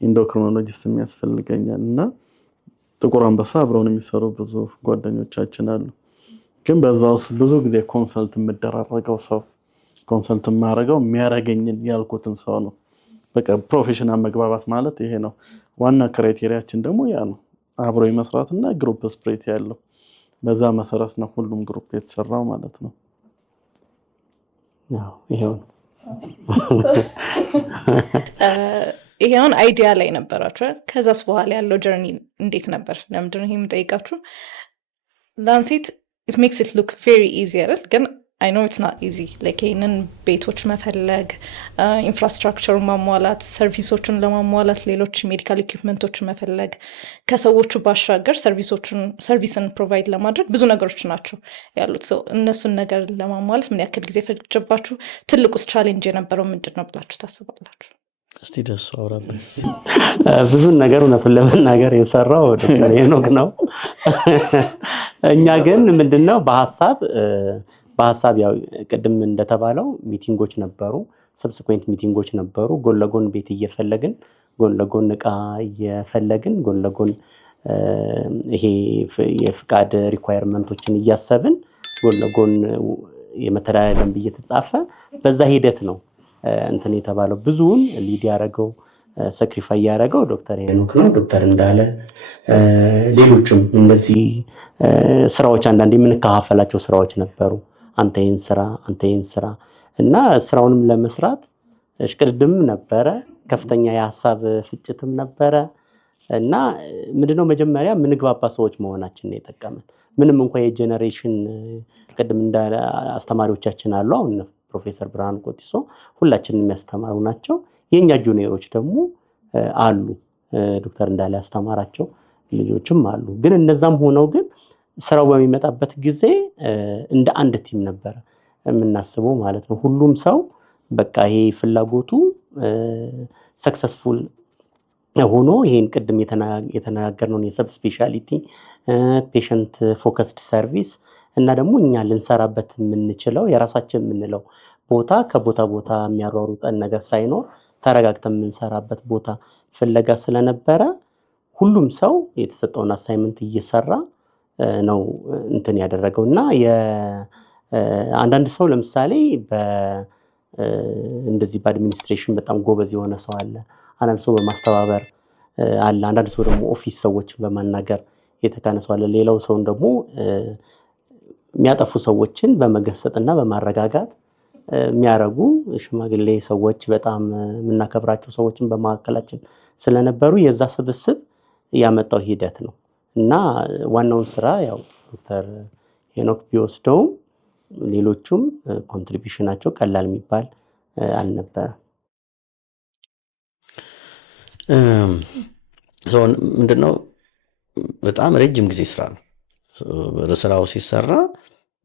ኢንዶክሪኖሎጂስት ያስፈልገኛል እና ጥቁር አንበሳ አብረውን የሚሰሩ ብዙ ጓደኞቻችን አሉ። ግን በዛ ውስጥ ብዙ ጊዜ ኮንሰልት የምደራረገው ሰው ኮንሰልት የማደርገው የሚያረገኝን ያልኩትን ሰው ነው። በቃ ፕሮፌሽናል መግባባት ማለት ይሄ ነው። ዋና ክራይቴሪያችን ደግሞ ያ ነው፣ አብሮ መስራትና ግሩፕ ስፕሪት ያለው። በዛ መሰረት ነው ሁሉም ግሩፕ የተሰራው ማለት ነው። ይሄው ይሄውን አይዲያ ላይ ነበራችሁ። ከዛስ በኋላ ያለው ጀርኒ እንዴት ነበር? ለምንድነው ይሄ የምጠይቃችሁ? ላንሴት it makes it look very easy አይደል? ግን I know it's not easy. like ይሄንን ቤቶች መፈለግ፣ ኢንፍራስትራክቸር ማሟላት፣ ሰርቪሶችን ለማሟላት ሌሎች ሜዲካል ኢኩዊፕመንቶች መፈለግ፣ ከሰዎቹ ባሻገር ሰርቪስን ፕሮቫይድ ለማድረግ ብዙ ነገሮች ናቸው ያሉት። እነሱን ነገር ለማሟላት ምን ያክል ጊዜ ፈጀባችሁ? ትልቁስ ቻሌንጅ የነበረው ምንድን ነው ብላችሁ ታስባላችሁ? እስቲ ደሱ አውራበት። ብዙ ነገር እውነቱን ለመናገር የሰራው ዶክተር ሄኖክ ነው። እኛ ግን ምንድነው በሐሳብ በሀሳብ ያው ቅድም እንደተባለው ሚቲንጎች ነበሩ፣ ሰብስኩዌንት ሚቲንጎች ነበሩ። ጎን ለጎን ቤት እየፈለግን፣ ጎን ለጎን እቃ እየፈለግን፣ ጎን ለጎን ይሄ የፍቃድ ሪኳየርመንቶችን እያሰብን፣ ጎን ለጎን የመተዳደሪያ ደንብ እየተጻፈ በዛ ሂደት ነው እንትን የተባለው። ብዙውን ሊድ ያደረገው ሰክሪፋይ ያደረገው ዶክተር ሄኖክ ነው፣ ዶክተር እንዳለ ሌሎችም እንደዚህ ስራዎች አንዳንድ የምንከፋፈላቸው ስራዎች ነበሩ። አንተ ይህን ስራ፣ አንተ ይህን ስራ እና ስራውንም ለመስራት እሽቅድድም ነበረ፣ ከፍተኛ የሀሳብ ፍጭትም ነበረ እና ምንድነው መጀመሪያ የምንግባባ ሰዎች መሆናችን ነው የጠቀመን። ምንም እንኳ የጄኔሬሽን ቅድም እንዳለ አስተማሪዎቻችን አሉ። አሁን ፕሮፌሰር ብርሃኑ ቆጢሶ ሁላችንም የሚያስተማሩ ናቸው። የኛ ጁኒየሮች ደግሞ አሉ፣ ዶክተር እንዳለ ያስተማራቸው ልጆችም አሉ። ግን እነዛም ሆነው ግን ስራው በሚመጣበት ጊዜ እንደ አንድ ቲም ነበረ የምናስበው ማለት ነው። ሁሉም ሰው በቃ ይሄ ፍላጎቱ ሰክሰስፉል ሆኖ ይሄን ቅድም የተነጋገርነውን የሰብ ስፔሻሊቲ ፔሸንት ፎከስድ ሰርቪስ እና ደግሞ እኛ ልንሰራበት የምንችለው የራሳችን የምንለው ቦታ ከቦታ ቦታ የሚያሯሩጠን ነገር ሳይኖር ተረጋግተን የምንሰራበት ቦታ ፍለጋ ስለነበረ ሁሉም ሰው የተሰጠውን አሳይመንት እየሰራ ነው እንትን ያደረገው እና አንዳንድ ሰው ለምሳሌ እንደዚህ በአድሚኒስትሬሽን በጣም ጎበዝ የሆነ ሰው አለ። አንዳንድ ሰው በማስተባበር አለ። አንዳንድ ሰው ደግሞ ኦፊስ ሰዎችን በማናገር የተካነ ሰው አለ። ሌላው ሰውን ደግሞ የሚያጠፉ ሰዎችን በመገሰጥና በማረጋጋት የሚያረጉ ሽማግሌ ሰዎች በጣም የምናከብራቸው ሰዎችን በመካከላችን ስለነበሩ የዛ ስብስብ ያመጣው ሂደት ነው እና ዋናውን ስራ ያው ዶክተር ሄኖክ ቢወስደውም ሌሎቹም ኮንትሪቢሽናቸው ቀላል የሚባል አልነበረም። ምንድነው በጣም ረጅም ጊዜ ስራ ነው። ስራው ሲሰራ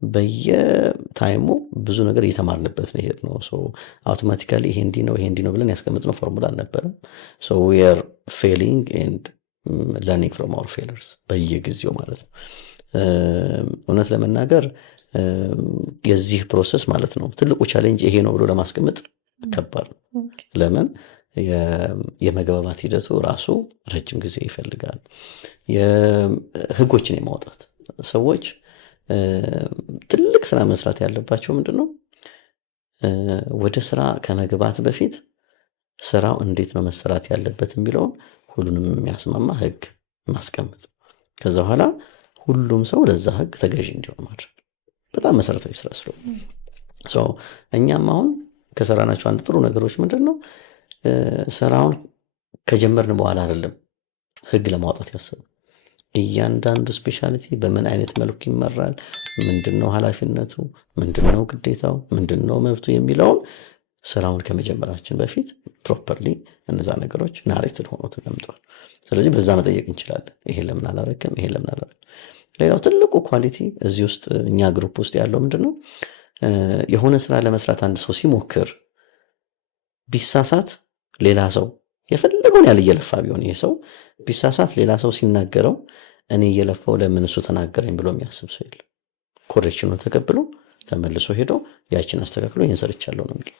በየታይሙ ብዙ ነገር እየተማርንበት ነው ይሄድ ነው። አውቶማቲካሊ ይሄ እንዲህ ነው ይሄ እንዲህ ነው ብለን ያስቀምጥነው ፎርሙላ አልነበረም። ዊ አር ፌሊንግ ኤንድ ለርኒንግ ፍሮም አወር ፌለርስ በየጊዜው ማለት ነው። እውነት ለመናገር የዚህ ፕሮሰስ ማለት ነው ትልቁ ቻሌንጅ ይሄ ነው ብሎ ለማስቀመጥ ከባድ ነው። ለምን የመግባባት ሂደቱ ራሱ ረጅም ጊዜ ይፈልጋል። ህጎችን የማውጣት ሰዎች ትልቅ ስራ መስራት ያለባቸው ምንድነው ወደ ስራ ከመግባት በፊት ስራው እንዴት ነው መሰራት ያለበት የሚለውን ሁሉንም የሚያስማማ ህግ ማስቀመጥ፣ ከዛ በኋላ ሁሉም ሰው ለዛ ህግ ተገዢ እንዲሆን ማድረግ በጣም መሰረታዊ ስራ ስለሆነ እኛም አሁን ከሰራናቸው አንድ ጥሩ ነገሮች ምንድነው ስራውን ከጀመርን በኋላ አይደለም ህግ ለማውጣት ያሰቡ እያንዳንዱ ስፔሻሊቲ በምን አይነት መልኩ ይመራል፣ ምንድነው ኃላፊነቱ፣ ምንድነው ግዴታው፣ ምንድነው መብቱ የሚለውን ስራውን ከመጀመራችን በፊት ፕሮፐርሊ እነዛ ነገሮች ናሬትድ ሆኖ ተቀምጠዋል። ስለዚህ በዛ መጠየቅ እንችላለን። ይሄ ለምን አላረከም፣ ይሄ ለምን አላረከም። ሌላው ትልቁ ኳሊቲ እዚህ ውስጥ እኛ ግሩፕ ውስጥ ያለው ምንድነው የሆነ ስራ ለመስራት አንድ ሰው ሲሞክር ቢሳሳት ሌላ ሰው የፈለገውን ያህል እየለፋ ቢሆን ይሄ ሰው ቢሳሳት ሌላ ሰው ሲናገረው እኔ እየለፋው ለምን እሱ ተናገረኝ ብሎ የሚያስብ ሰው የለም። ኮሬክሽኑን ተቀብሎ ተመልሶ ሄዶ ያችን አስተካክሎ ይህን ሰርቻለሁ ነው የሚለው።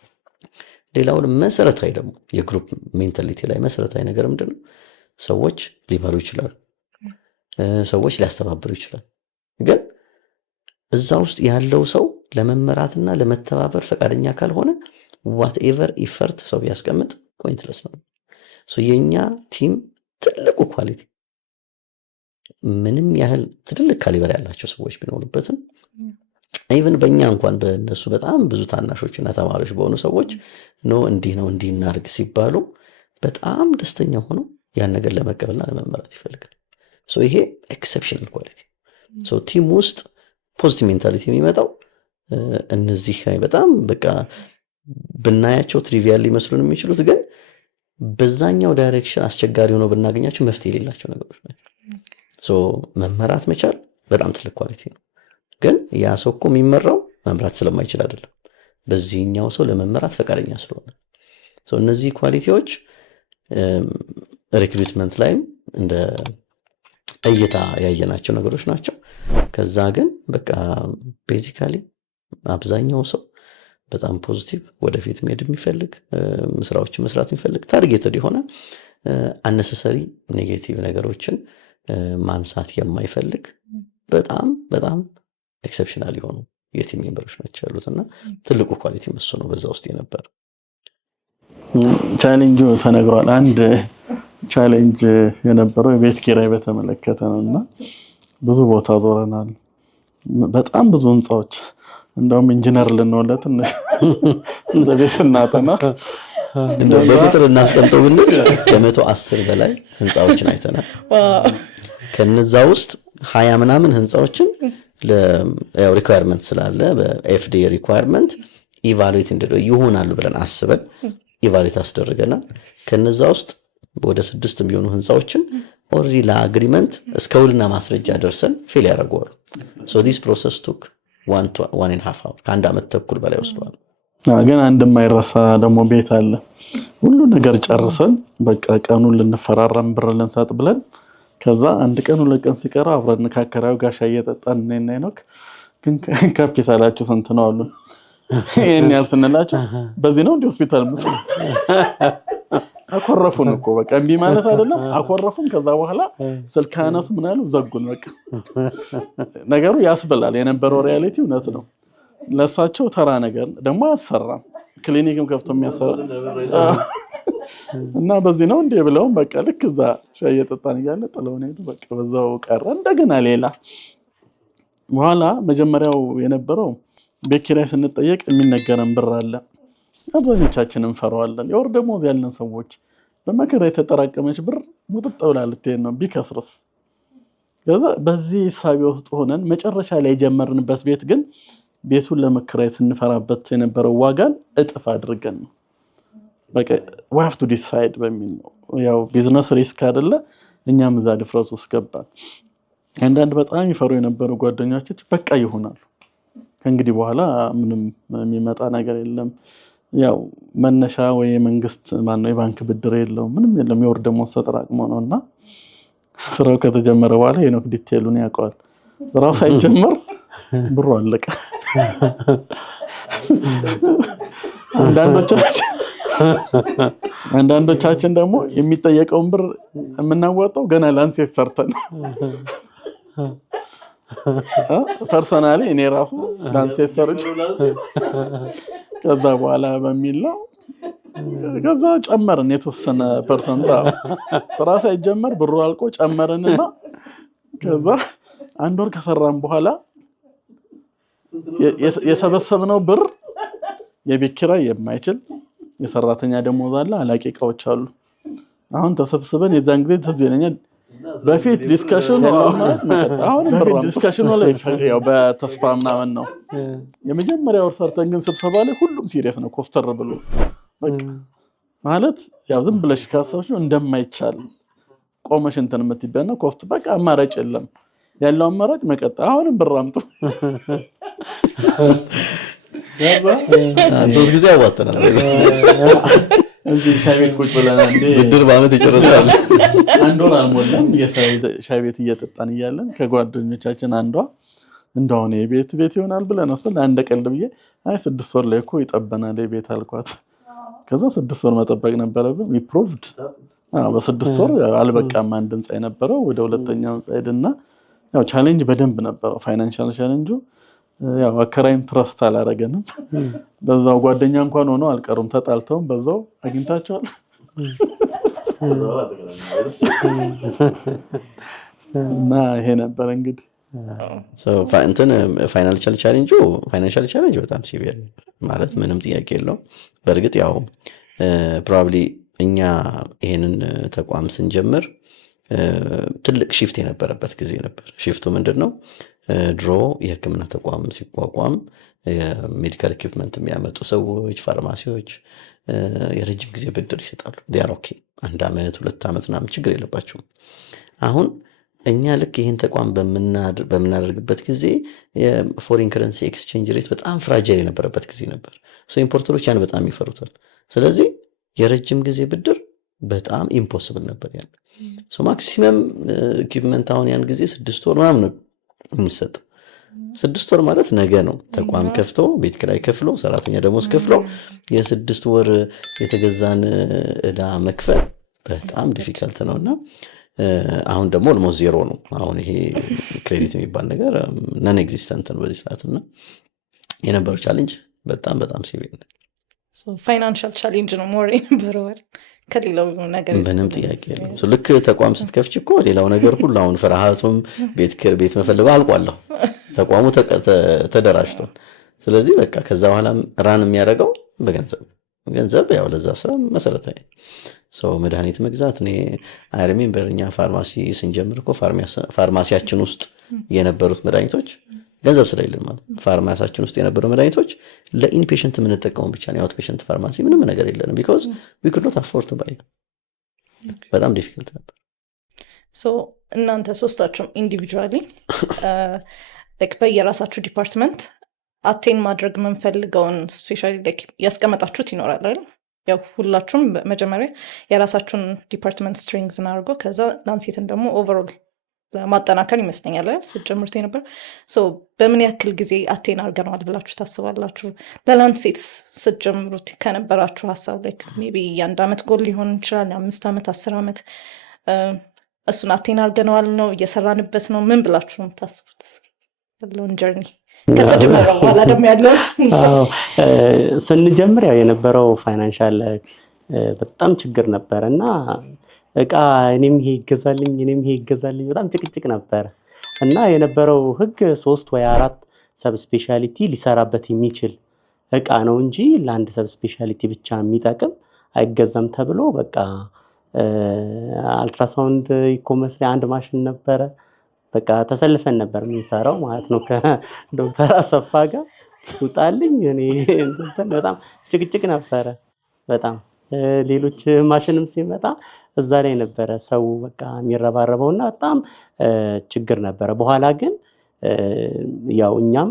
ሌላውን መሰረታዊ ደግሞ የግሩፕ ሜንታሊቲ ላይ መሰረታዊ ነገር ምንድነው ሰዎች ሊመሩ ይችላሉ፣ ሰዎች ሊያስተባብሩ ይችላል። ግን እዛ ውስጥ ያለው ሰው ለመመራትና ለመተባበር ፈቃደኛ ካልሆነ ዋትኤቨር ኢፈርት ሰው ቢያስቀምጥ ፖይንትለስ ነው። የኛ ቲም ትልቁ ኳሊቲ ምንም ያህል ትልልቅ ካሊበር ያላቸው ሰዎች ቢኖሩበትም ኢቨን በእኛ እንኳን በእነሱ በጣም ብዙ ታናሾችና ተማሪዎች በሆኑ ሰዎች እንዲህ ነው እንዲህ እናድርግ ሲባሉ በጣም ደስተኛ ሆነው ያን ነገር ለመቀበልና ለመመራት ይፈልጋል። ይሄ ኤክሰፕሽናል ኳሊቲ። ቲም ውስጥ ፖዚቲቭ ሜንታሊቲ የሚመጣው እነዚህ በጣም በቃ ብናያቸው ትሪቪያል ሊመስሉን የሚችሉት ግን በዛኛው ዳይሬክሽን አስቸጋሪ ሆኖ ብናገኛቸው መፍትሄ የሌላቸው ነገሮች ናቸው። መመራት መቻል በጣም ትልቅ ኳሊቲ ነው። ግን ያ ሰው እኮ የሚመራው መምራት ስለማይችል አይደለም፣ በዚህኛው ሰው ለመመራት ፈቃደኛ ስለሆነ። እነዚህ ኳሊቲዎች ሪክሩትመንት ላይም እንደ እይታ ያየናቸው ነገሮች ናቸው። ከዛ ግን በቃ ቤዚካሊ አብዛኛው ሰው በጣም ፖዚቲቭ ወደፊት መሄድ የሚፈልግ ስራዎችን መስራት የሚፈልግ ታርጌትድ የሆነ አነሰሰሪ ኔጌቲቭ ነገሮችን ማንሳት የማይፈልግ በጣም በጣም ኤክሰፕሽናል የሆኑ የቲም ሜምበሮች ናቸው ያሉት እና ትልቁ ኳሊቲ እሱ ነው በዛ ውስጥ የነበር። ቻሌንጁ ተነግሯል። አንድ ቻሌንጅ የነበረው የቤት ኪራይ በተመለከተ ነውና ብዙ ቦታ ዞረናል። በጣም ብዙ ህንጻዎች እንደውም ኢንጂነር ልንወለ ትንሽ ለቤት እናጠና እንደው በቁጥር እናስቀምጠው ብንል ከ110 በላይ ህንጻዎችን አይተናል። ከነዛ ውስጥ 20 ምናምን ህንጻዎችን ለያው ሪኳየርመንት ስላለ በኤፍዲኤ ሪኳየርመንት ኢቫሉዌት እንደው ይሆናሉ ብለን አስበን ኢቫሉዌት አስደርገናል። ከነዛ ውስጥ ወደ 6 የሚሆኑ ህንጻዎችን ኦልሬዲ ለአግሪመንት እስከ ውልና ማስረጃ ደርሰን ፌል ያደርገዋል። ሶ ዲስ ፕሮሰስ ቱክ 1.5 hour ከአንድ ዓመት ተኩል በላይ ወስዷል። ግን አንድ የማይረሳ ደግሞ ቤት አለ። ሁሉ ነገር ጨርሰን በቃ ቀኑን ልንፈራረም ብር ልንሰጥ ብለን ከዛ አንድ ቀን ሁለት ቀን ሲቀር አብረን ከአከራዩ ጋር ሻይ እየጠጣን እኔና ሄኖክ ግን ካፒታላችሁ ስንት ነው አሉ። ይሄን ያህል ስንላቸው በዚህ ነው እንደ ሆስፒታል መስሎት አኮረፉን እኮ በቃ እንቢ ማለት አይደለም አኮረፉን። ከዛ በኋላ ስልክ አነሱ ምን ያሉ ዘጉን። በቃ ነገሩ ያስበላል። የነበረው ሪያሊቲ እውነት ነው። ለሳቸው ተራ ነገር ደግሞ አያሰራም። ክሊኒክም ከፍቶ የሚያሰራ እና በዚህ ነው እንዴ ብለው በቃ ልክ እዛ ሻይ እየጠጣን እያለ ጥለውን ሄዱ። በቃ በዛው ቀረ። እንደገና ሌላ በኋላ መጀመሪያው የነበረው ቤት ኪራይ ስንጠየቅ የሚነገረን ብር አለ። አብዛኞቻችን እንፈራዋለን። የወር ደሞዝ ያለን ሰዎች በመከራ የተጠራቀመች ብር ሙጥጥ ብላ ልትሄድ ነው ቢከስርስ። ከዛ በዚህ ሂሳብ ውስጥ ሆነን መጨረሻ ላይ የጀመርንበት ቤት ግን ቤቱን ለመከራየት ስንፈራበት የነበረው ዋጋን እጥፍ አድርገን ነው። በቃ we have to decide በሚል ነው። ያው ቢዝነስ ሪስክ አይደለ፣ እኛም እዛ ድፍረስ ውስጥ ገባን። አንዳንድ በጣም ይፈሩ የነበሩ ጓደኞቻችን በቃ ይሆናሉ ከእንግዲህ በኋላ ምንም የሚመጣ ነገር የለም፣ ያው መነሻ ወይ መንግስት ማነው የባንክ ብድር የለውም ምንም የለም፣ የወር ደሞዝ ተጠራቅሞ ነውና ስራው ከተጀመረ በኋላ ሄኖክ ዲቴሉን ያውቀዋል። ስራው ሳይጀመር ብሩ አለቀ። አንዳንዶቻችን ደግሞ የሚጠየቀውን ብር የምናዋጣው ገና ላንሴት ሰርተን ፐርሰናሊ እኔ ራሱ ላንሴት ሰርቼ ከዛ በኋላ በሚል ነው። ከዛ ጨመርን የተወሰነ ፐርሰንት ስራ ሳይጀመር ብሩ አልቆ ጨመርንና ከዛ አንድ ወር ከሰራን በኋላ የሰበሰብነው ብር የቤት ኪራይ የማይችል የሰራተኛ ደሞዝ አለ፣ አላቂ እቃዎች አሉ። አሁን ተሰብስበን የዛን ጊዜ ትዝ ይለኛል በፊት ዲስከሽኑ ላይ ያው በተስፋ ምናምን ነው የመጀመሪያው ወር ሰርተን ግን ስብሰባ ላይ ሁሉም ሲሪየስ ነው ኮስተር ብሎ በቃ ማለት ያው ዝም ብለሽ ካሰብሽ እንደማይቻል ቆመሽ እንትን የምትይበና ኮስት በቃ አማራጭ የለም። ያለው አማራጭ መቀጠል። አሁንም ብር አምጡ ሶስት ጊዜ አዋጣናል። እዚህ ሻይ ቤት ቁጭ ብለን አንዴ ብድር በአመት ይጨርሳል። አንድ ወር አልሞላም ሻይ ቤት እየጠጣን እያለን ከጓደኞቻችን አንዷ እንደሆነ የቤት ይሆናል ብለን ወስደን አንድ ቀልድ ብዬ አይ 6 ወር ላይ እኮ ይጠበናል የቤት አልኳት። ከዛ 6 ወር መጠበቅ ነበረብን። we proved በ6 ወር አልበቃም። አንድ ህንጻ የነበረው ወደ ሁለተኛው ህንጻ ሄድና ያው ቻሌንጅ በደንብ ነበረው። ፋይናንሻል ቻሌንጁ ያው አከራይም ትረስት አላረገንም። በዛው ጓደኛ እንኳን ሆኖ አልቀሩም ተጣልተው በዛው አግኝታቸዋል። እና ይሄ ነበር እንግዲህ ፋይናንሻል ቻሌንጅ በጣም ሲቪር ማለት ምንም ጥያቄ የለውም። በእርግጥ ያው ፕሮባብሊ እኛ ይሄንን ተቋም ስንጀምር ትልቅ ሺፍት የነበረበት ጊዜ ነበር። ሺፍቱ ምንድነው? ድሮ የህክምና ተቋም ሲቋቋም የሜዲካል ኢኩዊፕመንት የሚያመጡ ሰዎች ፋርማሲዎች የረጅም ጊዜ ብድር ይሰጣሉ። ዲያር ኦኬ 1 ዓመት 2 ዓመት ምናምን ችግር የለባቸውም። አሁን እኛ ልክ ይህን ተቋም በምናደርግበት ጊዜ የፎሪን ከረንሲ ኤክስቼንጅ ሬት በጣም ፍራጃይል የነበረበት ጊዜ ነበር። ኢምፖርተሮች ያን በጣም ይፈሩታል። ስለዚህ የረጅም ጊዜ ብድር በጣም ኢምፖሲብል ነበር ያን። ማክሲመም ኢኩዊፕመንት አሁን ያን ጊዜ 6 ወር ምናምን ነው የሚሰጥ። 6 ወር ማለት ነገ ነው። ተቋም ከፍቶ ቤት ኪራይ ከፍሎ ሰራተኛ ደሞዝ ከፍሎ የ6 ወር የተገዛን ዕዳ መክፈል በጣም ዲፊከልት ነውና አሁን ደግሞ ኦልሞስት ዜሮ ነው። አሁን ይሄ ክሬዲት የሚባል ነገር ነን ኤግዚስተንት ነው በዚህ ሰዓት እና የነበረው ቻሌንጅ በጣም በጣም ሲቪር ነው። ፋይናንሻል ቻሌንጅ ነው ሞር የነበረው ከሌላው ነገር ምንም ጥያቄ የለም። ልክ ተቋም ስትከፍች እኮ ሌላው ነገር ሁሉ አሁን ፍርሃቱም ቤት መፈለጉ አልቋለሁ። ተቋሙ ተደራጅቷል። ስለዚህ በቃ ከዛ በኋላ ራን የሚያደርገው ገንዘብ ያው ለዛ ስራ መሰረታዊ ሰው መድኃኒት መግዛት እኔ አይሪሜምበር እኛ ፋርማሲ ስንጀምር እኮ ፋርማሲያችን ውስጥ የነበሩት መድኃኒቶች ገንዘብ ስለሌለን ማለት ፋርማሲያችን ውስጥ የነበሩ መድኃኒቶች ለኢንፔሽንት የምንጠቀመው ብቻ ነው። የአውት ፔሽንት ፋርማሲ ምንም ነገር የለንም ቢኮዝ ዊ ኩድ ኖት አፎርድ ቱ ባይ። በጣም ዲፊከልት ነበር። እናንተ ሶስታችሁም ኢንዲቪጁዋሊ በየራሳችሁ ዲፓርትመንት አቴን ማድረግ የምንፈልገውን ስፔሻሊ ያስቀመጣችሁት ይኖራል አይደል? ያው ሁላችሁም መጀመሪያ የራሳችሁን ዲፓርትመንት ስትሪንግዝ አድርጎ ከዛ ላንሴትን ደግሞ ኦቨርኦል ማጠናከር ይመስለኛል ስትጀምሩት የነበር። በምን ያክል ጊዜ አቴን አድርገነዋል ብላችሁ ታስባላችሁ? ለላንሴት ስትጀምሩት ከነበራችሁ ሀሳብ ሜይ ቢ የ1 ዓመት ጎል ሊሆን ይችላል፣ 5 ዓመት 10 ዓመት እሱን አቴን አድርገነዋል ነው እየሰራንበት ነው? ምን ብላችሁ ነው የምታስቡት ያለውን ጀርኒ ከተጀመረ በኋላ ደግሞ ያለው? ስንጀምር ያው የነበረው ፋይናንሻል በጣም ችግር ነበር እና እቃ እኔም ይሄ ይገዛልኝ በጣም ጭቅጭቅ ነበር እና የነበረው ህግ 3 ወይ 4 ሰብ ስፔሻሊቲ ሊሰራበት የሚችል እቃ ነው እንጂ ለአንድ ሰብ ስፔሻሊቲ ብቻ የሚጠቅም አይገዛም ተብሎ በቃ አልትራሳውንድ ኢኮመርስ ላይ አንድ ማሽን ነበረ። በቃ ተሰልፈን ነበር የምንሰራው ማለት ነው ከዶክተር አሰፋ ጋር ውጣልኝ እኔ በጣም ጭቅጭቅ ነበረ። በጣም ሌሎች ማሽንም ሲመጣ እዛ ላይ ነበረ ሰው በቃ የሚረባረበውና በጣም ችግር ነበረ። በኋላ ግን ያው እኛም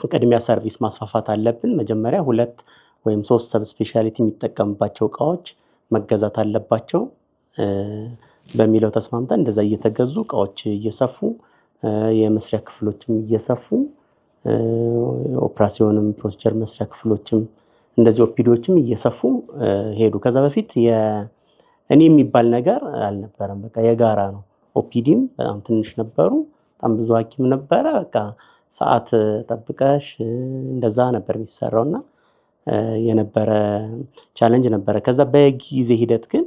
ቅድሚያ ሰርቪስ ማስፋፋት አለብን። መጀመሪያ 2 ወይም 3 ሰብ ስፔሻሊቲ የሚጠቀምባቸው እቃዎች መገዛት አለባቸው በሚለው ተስማምተን እንደዛ እየተገዙ እቃዎች እየሰፉ የመስሪያ ክፍሎችም እየሰፉ ኦፕራሲዮንም ፕሮሲጀር መስሪያ ክፍሎችም እንደዚህ ኦፒዲዎችም እየሰፉ ሄዱ። ከዛ በፊት እኔ የሚባል ነገር አልነበረም። በቃ የጋራ ነው። ኦፒዲም በጣም ትንሽ ነበሩ፣ በጣም ብዙ ሐኪም ነበረ። በቃ ሰዓት ጠብቀሽ እንደዛ ነበር የሚሰራውና የነበረ ቻሌንጅ ነበረ። ከዛ በጊዜ ሂደት ግን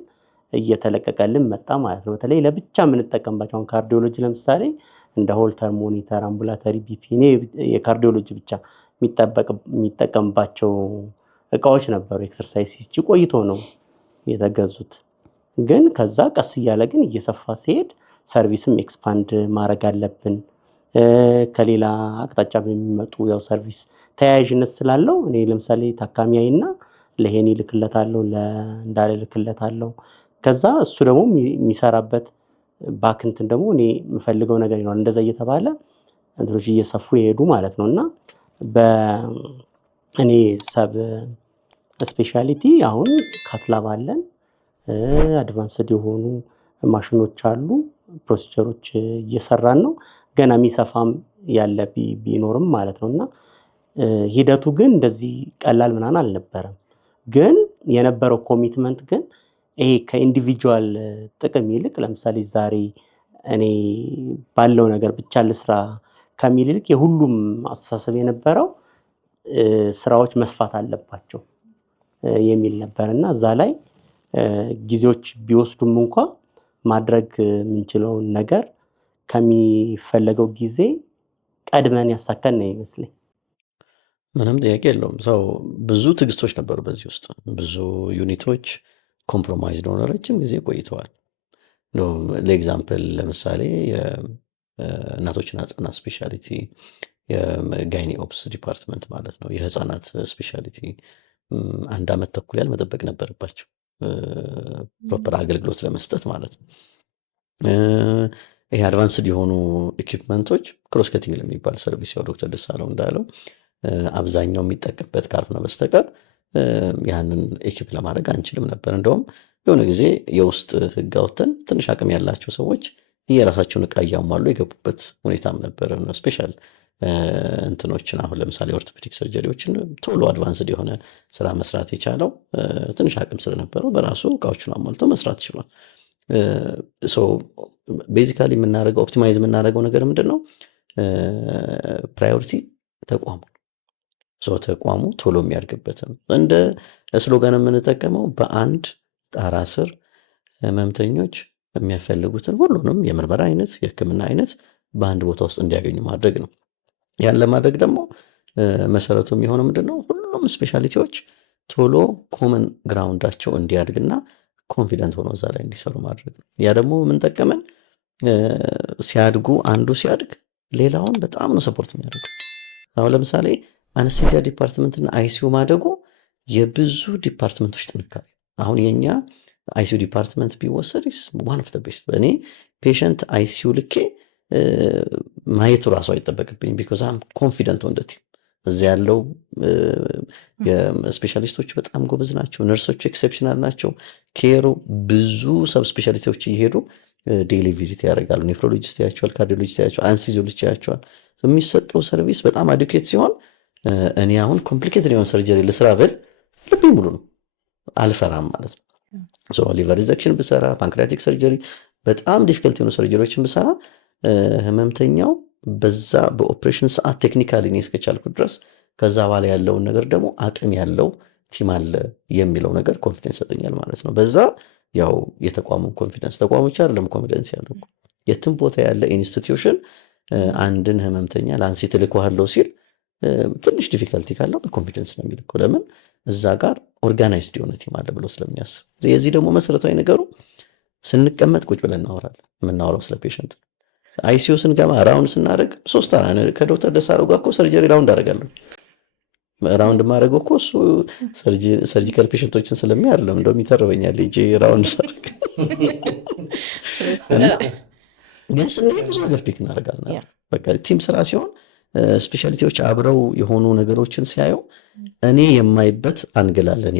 እየተለቀቀልን መጣ ማለት ነው። በተለይ ለብቻ የምንጠቀምባቸው ካርዲዮሎጂ ለምሳሌ እንደ ሆልተር ሞኒተር፣ አምቡላተሪ ቢፒ እኔ የካርዲዮሎጂ ብቻ የሚጠቀምባቸው እቃዎች ነበሩ። ኤክሰርሳይዝ ሲቺ ቆይቶ ነው የተገዙት። ግን ከዛ ቀስ እያለ ግን እየሰፋ ሲሄድ ሰርቪስም ኤክስፓንድ ማድረግ አለብን። ከሌላ አቅጣጫ በሚመጡ ያው ሰርቪስ ተያያዥነት ስላለው እኔ ለምሳሌ ታካሚያይና ለሄኒ ልክለታለሁ፣ ለእንዳለ ልክለታለሁ። ከዛ እሱ ደግሞ የሚሰራበት ባክንትን ደግሞ እኔ የምፈልገው ነገር ይኖር እንደዛ እየተባለ እንትኖች እየሰፉ ይሄዱ ማለት ነውና በእኔ ሰብ ስፔሻሊቲ አሁን ካትላብ አለን፣ አድቫንስድ የሆኑ ማሽኖች አሉ፣ ፕሮሲጀሮች እየሰራን ነው። ገና የሚሰፋም ያለ ቢኖርም ማለት ነውና ሂደቱ ግን እንደዚህ ቀላል ምናምን አልነበረም። ግን የነበረው ኮሚትመንት ግን ይሄ ከኢንዲቪጁዋል ጥቅም ይልቅ ለምሳሌ ዛሬ እኔ ባለው ነገር ብቻ ልስራ ከሚል ይልቅ የሁሉም አስተሳሰብ የነበረው ስራዎች መስፋት አለባቸው የሚል ነበርና እዛ ላይ ጊዜዎች ቢወስዱም እንኳን ማድረግ የምንችለውን ነገር ከሚፈለገው ጊዜ ቀድመን ያሳካን ነው ይመስለኝ። ምንም ጥያቄ የለውም። ሰው ብዙ ትዕግስቶች ነበሩ በዚህ ውስጥ ብዙ ዩኒቶች ኮምፕሮማይዝ ሆነ ረጅም ጊዜ ቆይተዋል። ለኤግዛምፕል ለምሳሌ የእናቶችና ህጻናት ስፔሻሊቲ የጋይኒ ኦፕስ ዲፓርትመንት ማለት ነው የህፃናት ስፔሻሊቲ 1 ዓመት ተኩል ያህል መጠበቅ ነበረባቸው ፕሮፐር አገልግሎት ለመስጠት ማለት ነው። ይሄ አድቫንስድ የሆኑ ኢኩፕመንቶች ክሮስ ከቲንግ ለሚባል ሰርቪስ ያው ዶክተር ደሳለው እንዳለው አብዛኛው የሚጠቀምበት ካልሆነ በስተቀር ያንን ኢኩፕ ለማድረግ አንችልም ነበር። እንደውም የሆነ ጊዜ የውስጥ ህግ አውጥተን ትንሽ አቅም ያላቸው ሰዎች የራሳቸውን እቃ እያሟሉ የገቡበት ሁኔታም ነበር። ስፔሻል እንትኖችን አሁን ለምሳሌ ኦርቶፔዲክ ሰርጀሪዎችን ቶሎ አድቫንስድ የሆነ ስራ መስራት የቻለው ትንሽ አቅም ስለነበረው በራሱ እቃዎቹን አሟልቶ መስራት ችሏል። ቤዚካሊ የምናደርገው ኦፕቲማይዝ የምናደርገው ነገር ምንድን ነው? ፕራዮሪቲ ተቋሙ ተቋሙ ቶሎ የሚያድግበትም እንደ ስሎጋን የምንጠቀመው በአንድ ጣራ ስር ህመምተኞች የሚያፈልጉትን ሁሉንም የምርመራ አይነት የህክምና አይነት በአንድ ቦታ ውስጥ እንዲያገኙ ማድረግ ነው። ያን ለማድረግ ደግሞ መሰረቱ የሚሆነው ምንድነው? ሁሉም ስፔሻሊቲዎች ቶሎ ኮመን ግራውንዳቸው እንዲያድግና ኮንፊደንት ሆኖ እዛ ላይ እንዲሰሩ ማድረግ ነው። ያ ደግሞ የምንጠቀመን ሲያድጉ አንዱ ሲያድግ ሌላውን በጣም ነው ሰፖርት የሚያደርገው። አሁን ለምሳሌ አነስቴዚያ ዲፓርትመንትና አይሲዩ ማደጉ የብዙ ዲፓርትመንቶች ጥንካሬ። አሁን የኛ አይሲዩ ዲፓርትመንት ቢወሰድ ዋን ኦፍ ዘ ቤስት። በእኔ ፔሸንት አይሲዩ ልኬ ማየቱ ራሱ አይጠበቅብኝ ቢኮዝ አም ኮንፊደንት ኦን ዘ ቲም። እዚያ ያለው ስፔሻሊስቶች በጣም ጎበዝ ናቸው። ነርሶቹ ኤክሴፕሽናል ናቸው። ኬሩ ብዙ ሰብ ስፔሻሊቲዎች እየሄዱ ዴይሊ ቪዚት ያደርጋሉ። ኔፍሮሎጂስት ያቸዋል፣ ካርዲዮሎጂስት ያቸዋል፣ አንስቲዚዮሎጂስት ያቸዋል። የሚሰጠው ሰርቪስ በጣም አዲኩዌት ሲሆን እኔ አሁን ኮምፕሊኬትድ የሆነ ሰርጀሪ ልስራ ብል ልቤ ሙሉ ነው፣ አልፈራም ማለት ነው። ሊቨር ሪዘክሽን ብሰራ፣ ፓንክሪያቲክ ሰርጀሪ፣ በጣም ዲፊከልት የሆኑ ሰርጀሪዎችን ብሰራ ህመምተኛው በዛ በኦፕሬሽን ሰዓት ቴክኒካሊ እኔ እስከቻልኩ ድረስ ከዛ በኋላ ያለውን ነገር ደግሞ አቅም ያለው ቲም አለ የሚለው ነገር ኮንፊደንስ ይሰጠኛል ማለት ነው። በዛ ያው የተቋሙን ኮንፊደንስ ተቋሙ ብቻ አይደለም ኮንፊደንስ ያለው የትም ቦታ ያለ ኢንስቲትዩሽን አንድን ህመምተኛ ላንሴት እልክዋለሁ ሲል ትንሽ ዲፊከልቲ ካለው በኮንፊደንስ ነው የሚልከው። ለምን? እዛ ጋር ኦርጋናይዝድ የሆነ ቲም አለ ብሎ ስለሚያስብ። የዚህ ደግሞ መሰረታዊ ነገሩ ስንቀመጥ ቁጭ ብለን እናወራለን። የምናወራው ስለ ፔሸንት አይሲዩ ስንገባ ራውንድ ስናደርግ 3 ከዶክተር ደሳለው ጋር እኮ ሰርጀሪ ራውንድ አደርጋለሁ። ራውንድ ማድረገው እኮ እሱ ሰርጂካል ፔሸንቶችን ስለሚያደለም እንደውም ይተርበኛል እንጂ ራውንድ ሳደርግ ግን ስንሄድ ብዙ ነገር ፒክ እናደርጋለን። በቃ ቲም ስራ ሲሆን ስፔሻሊቲዎች አብረው የሆኑ ነገሮችን ሲያዩ እኔ የማይበት አንግላለን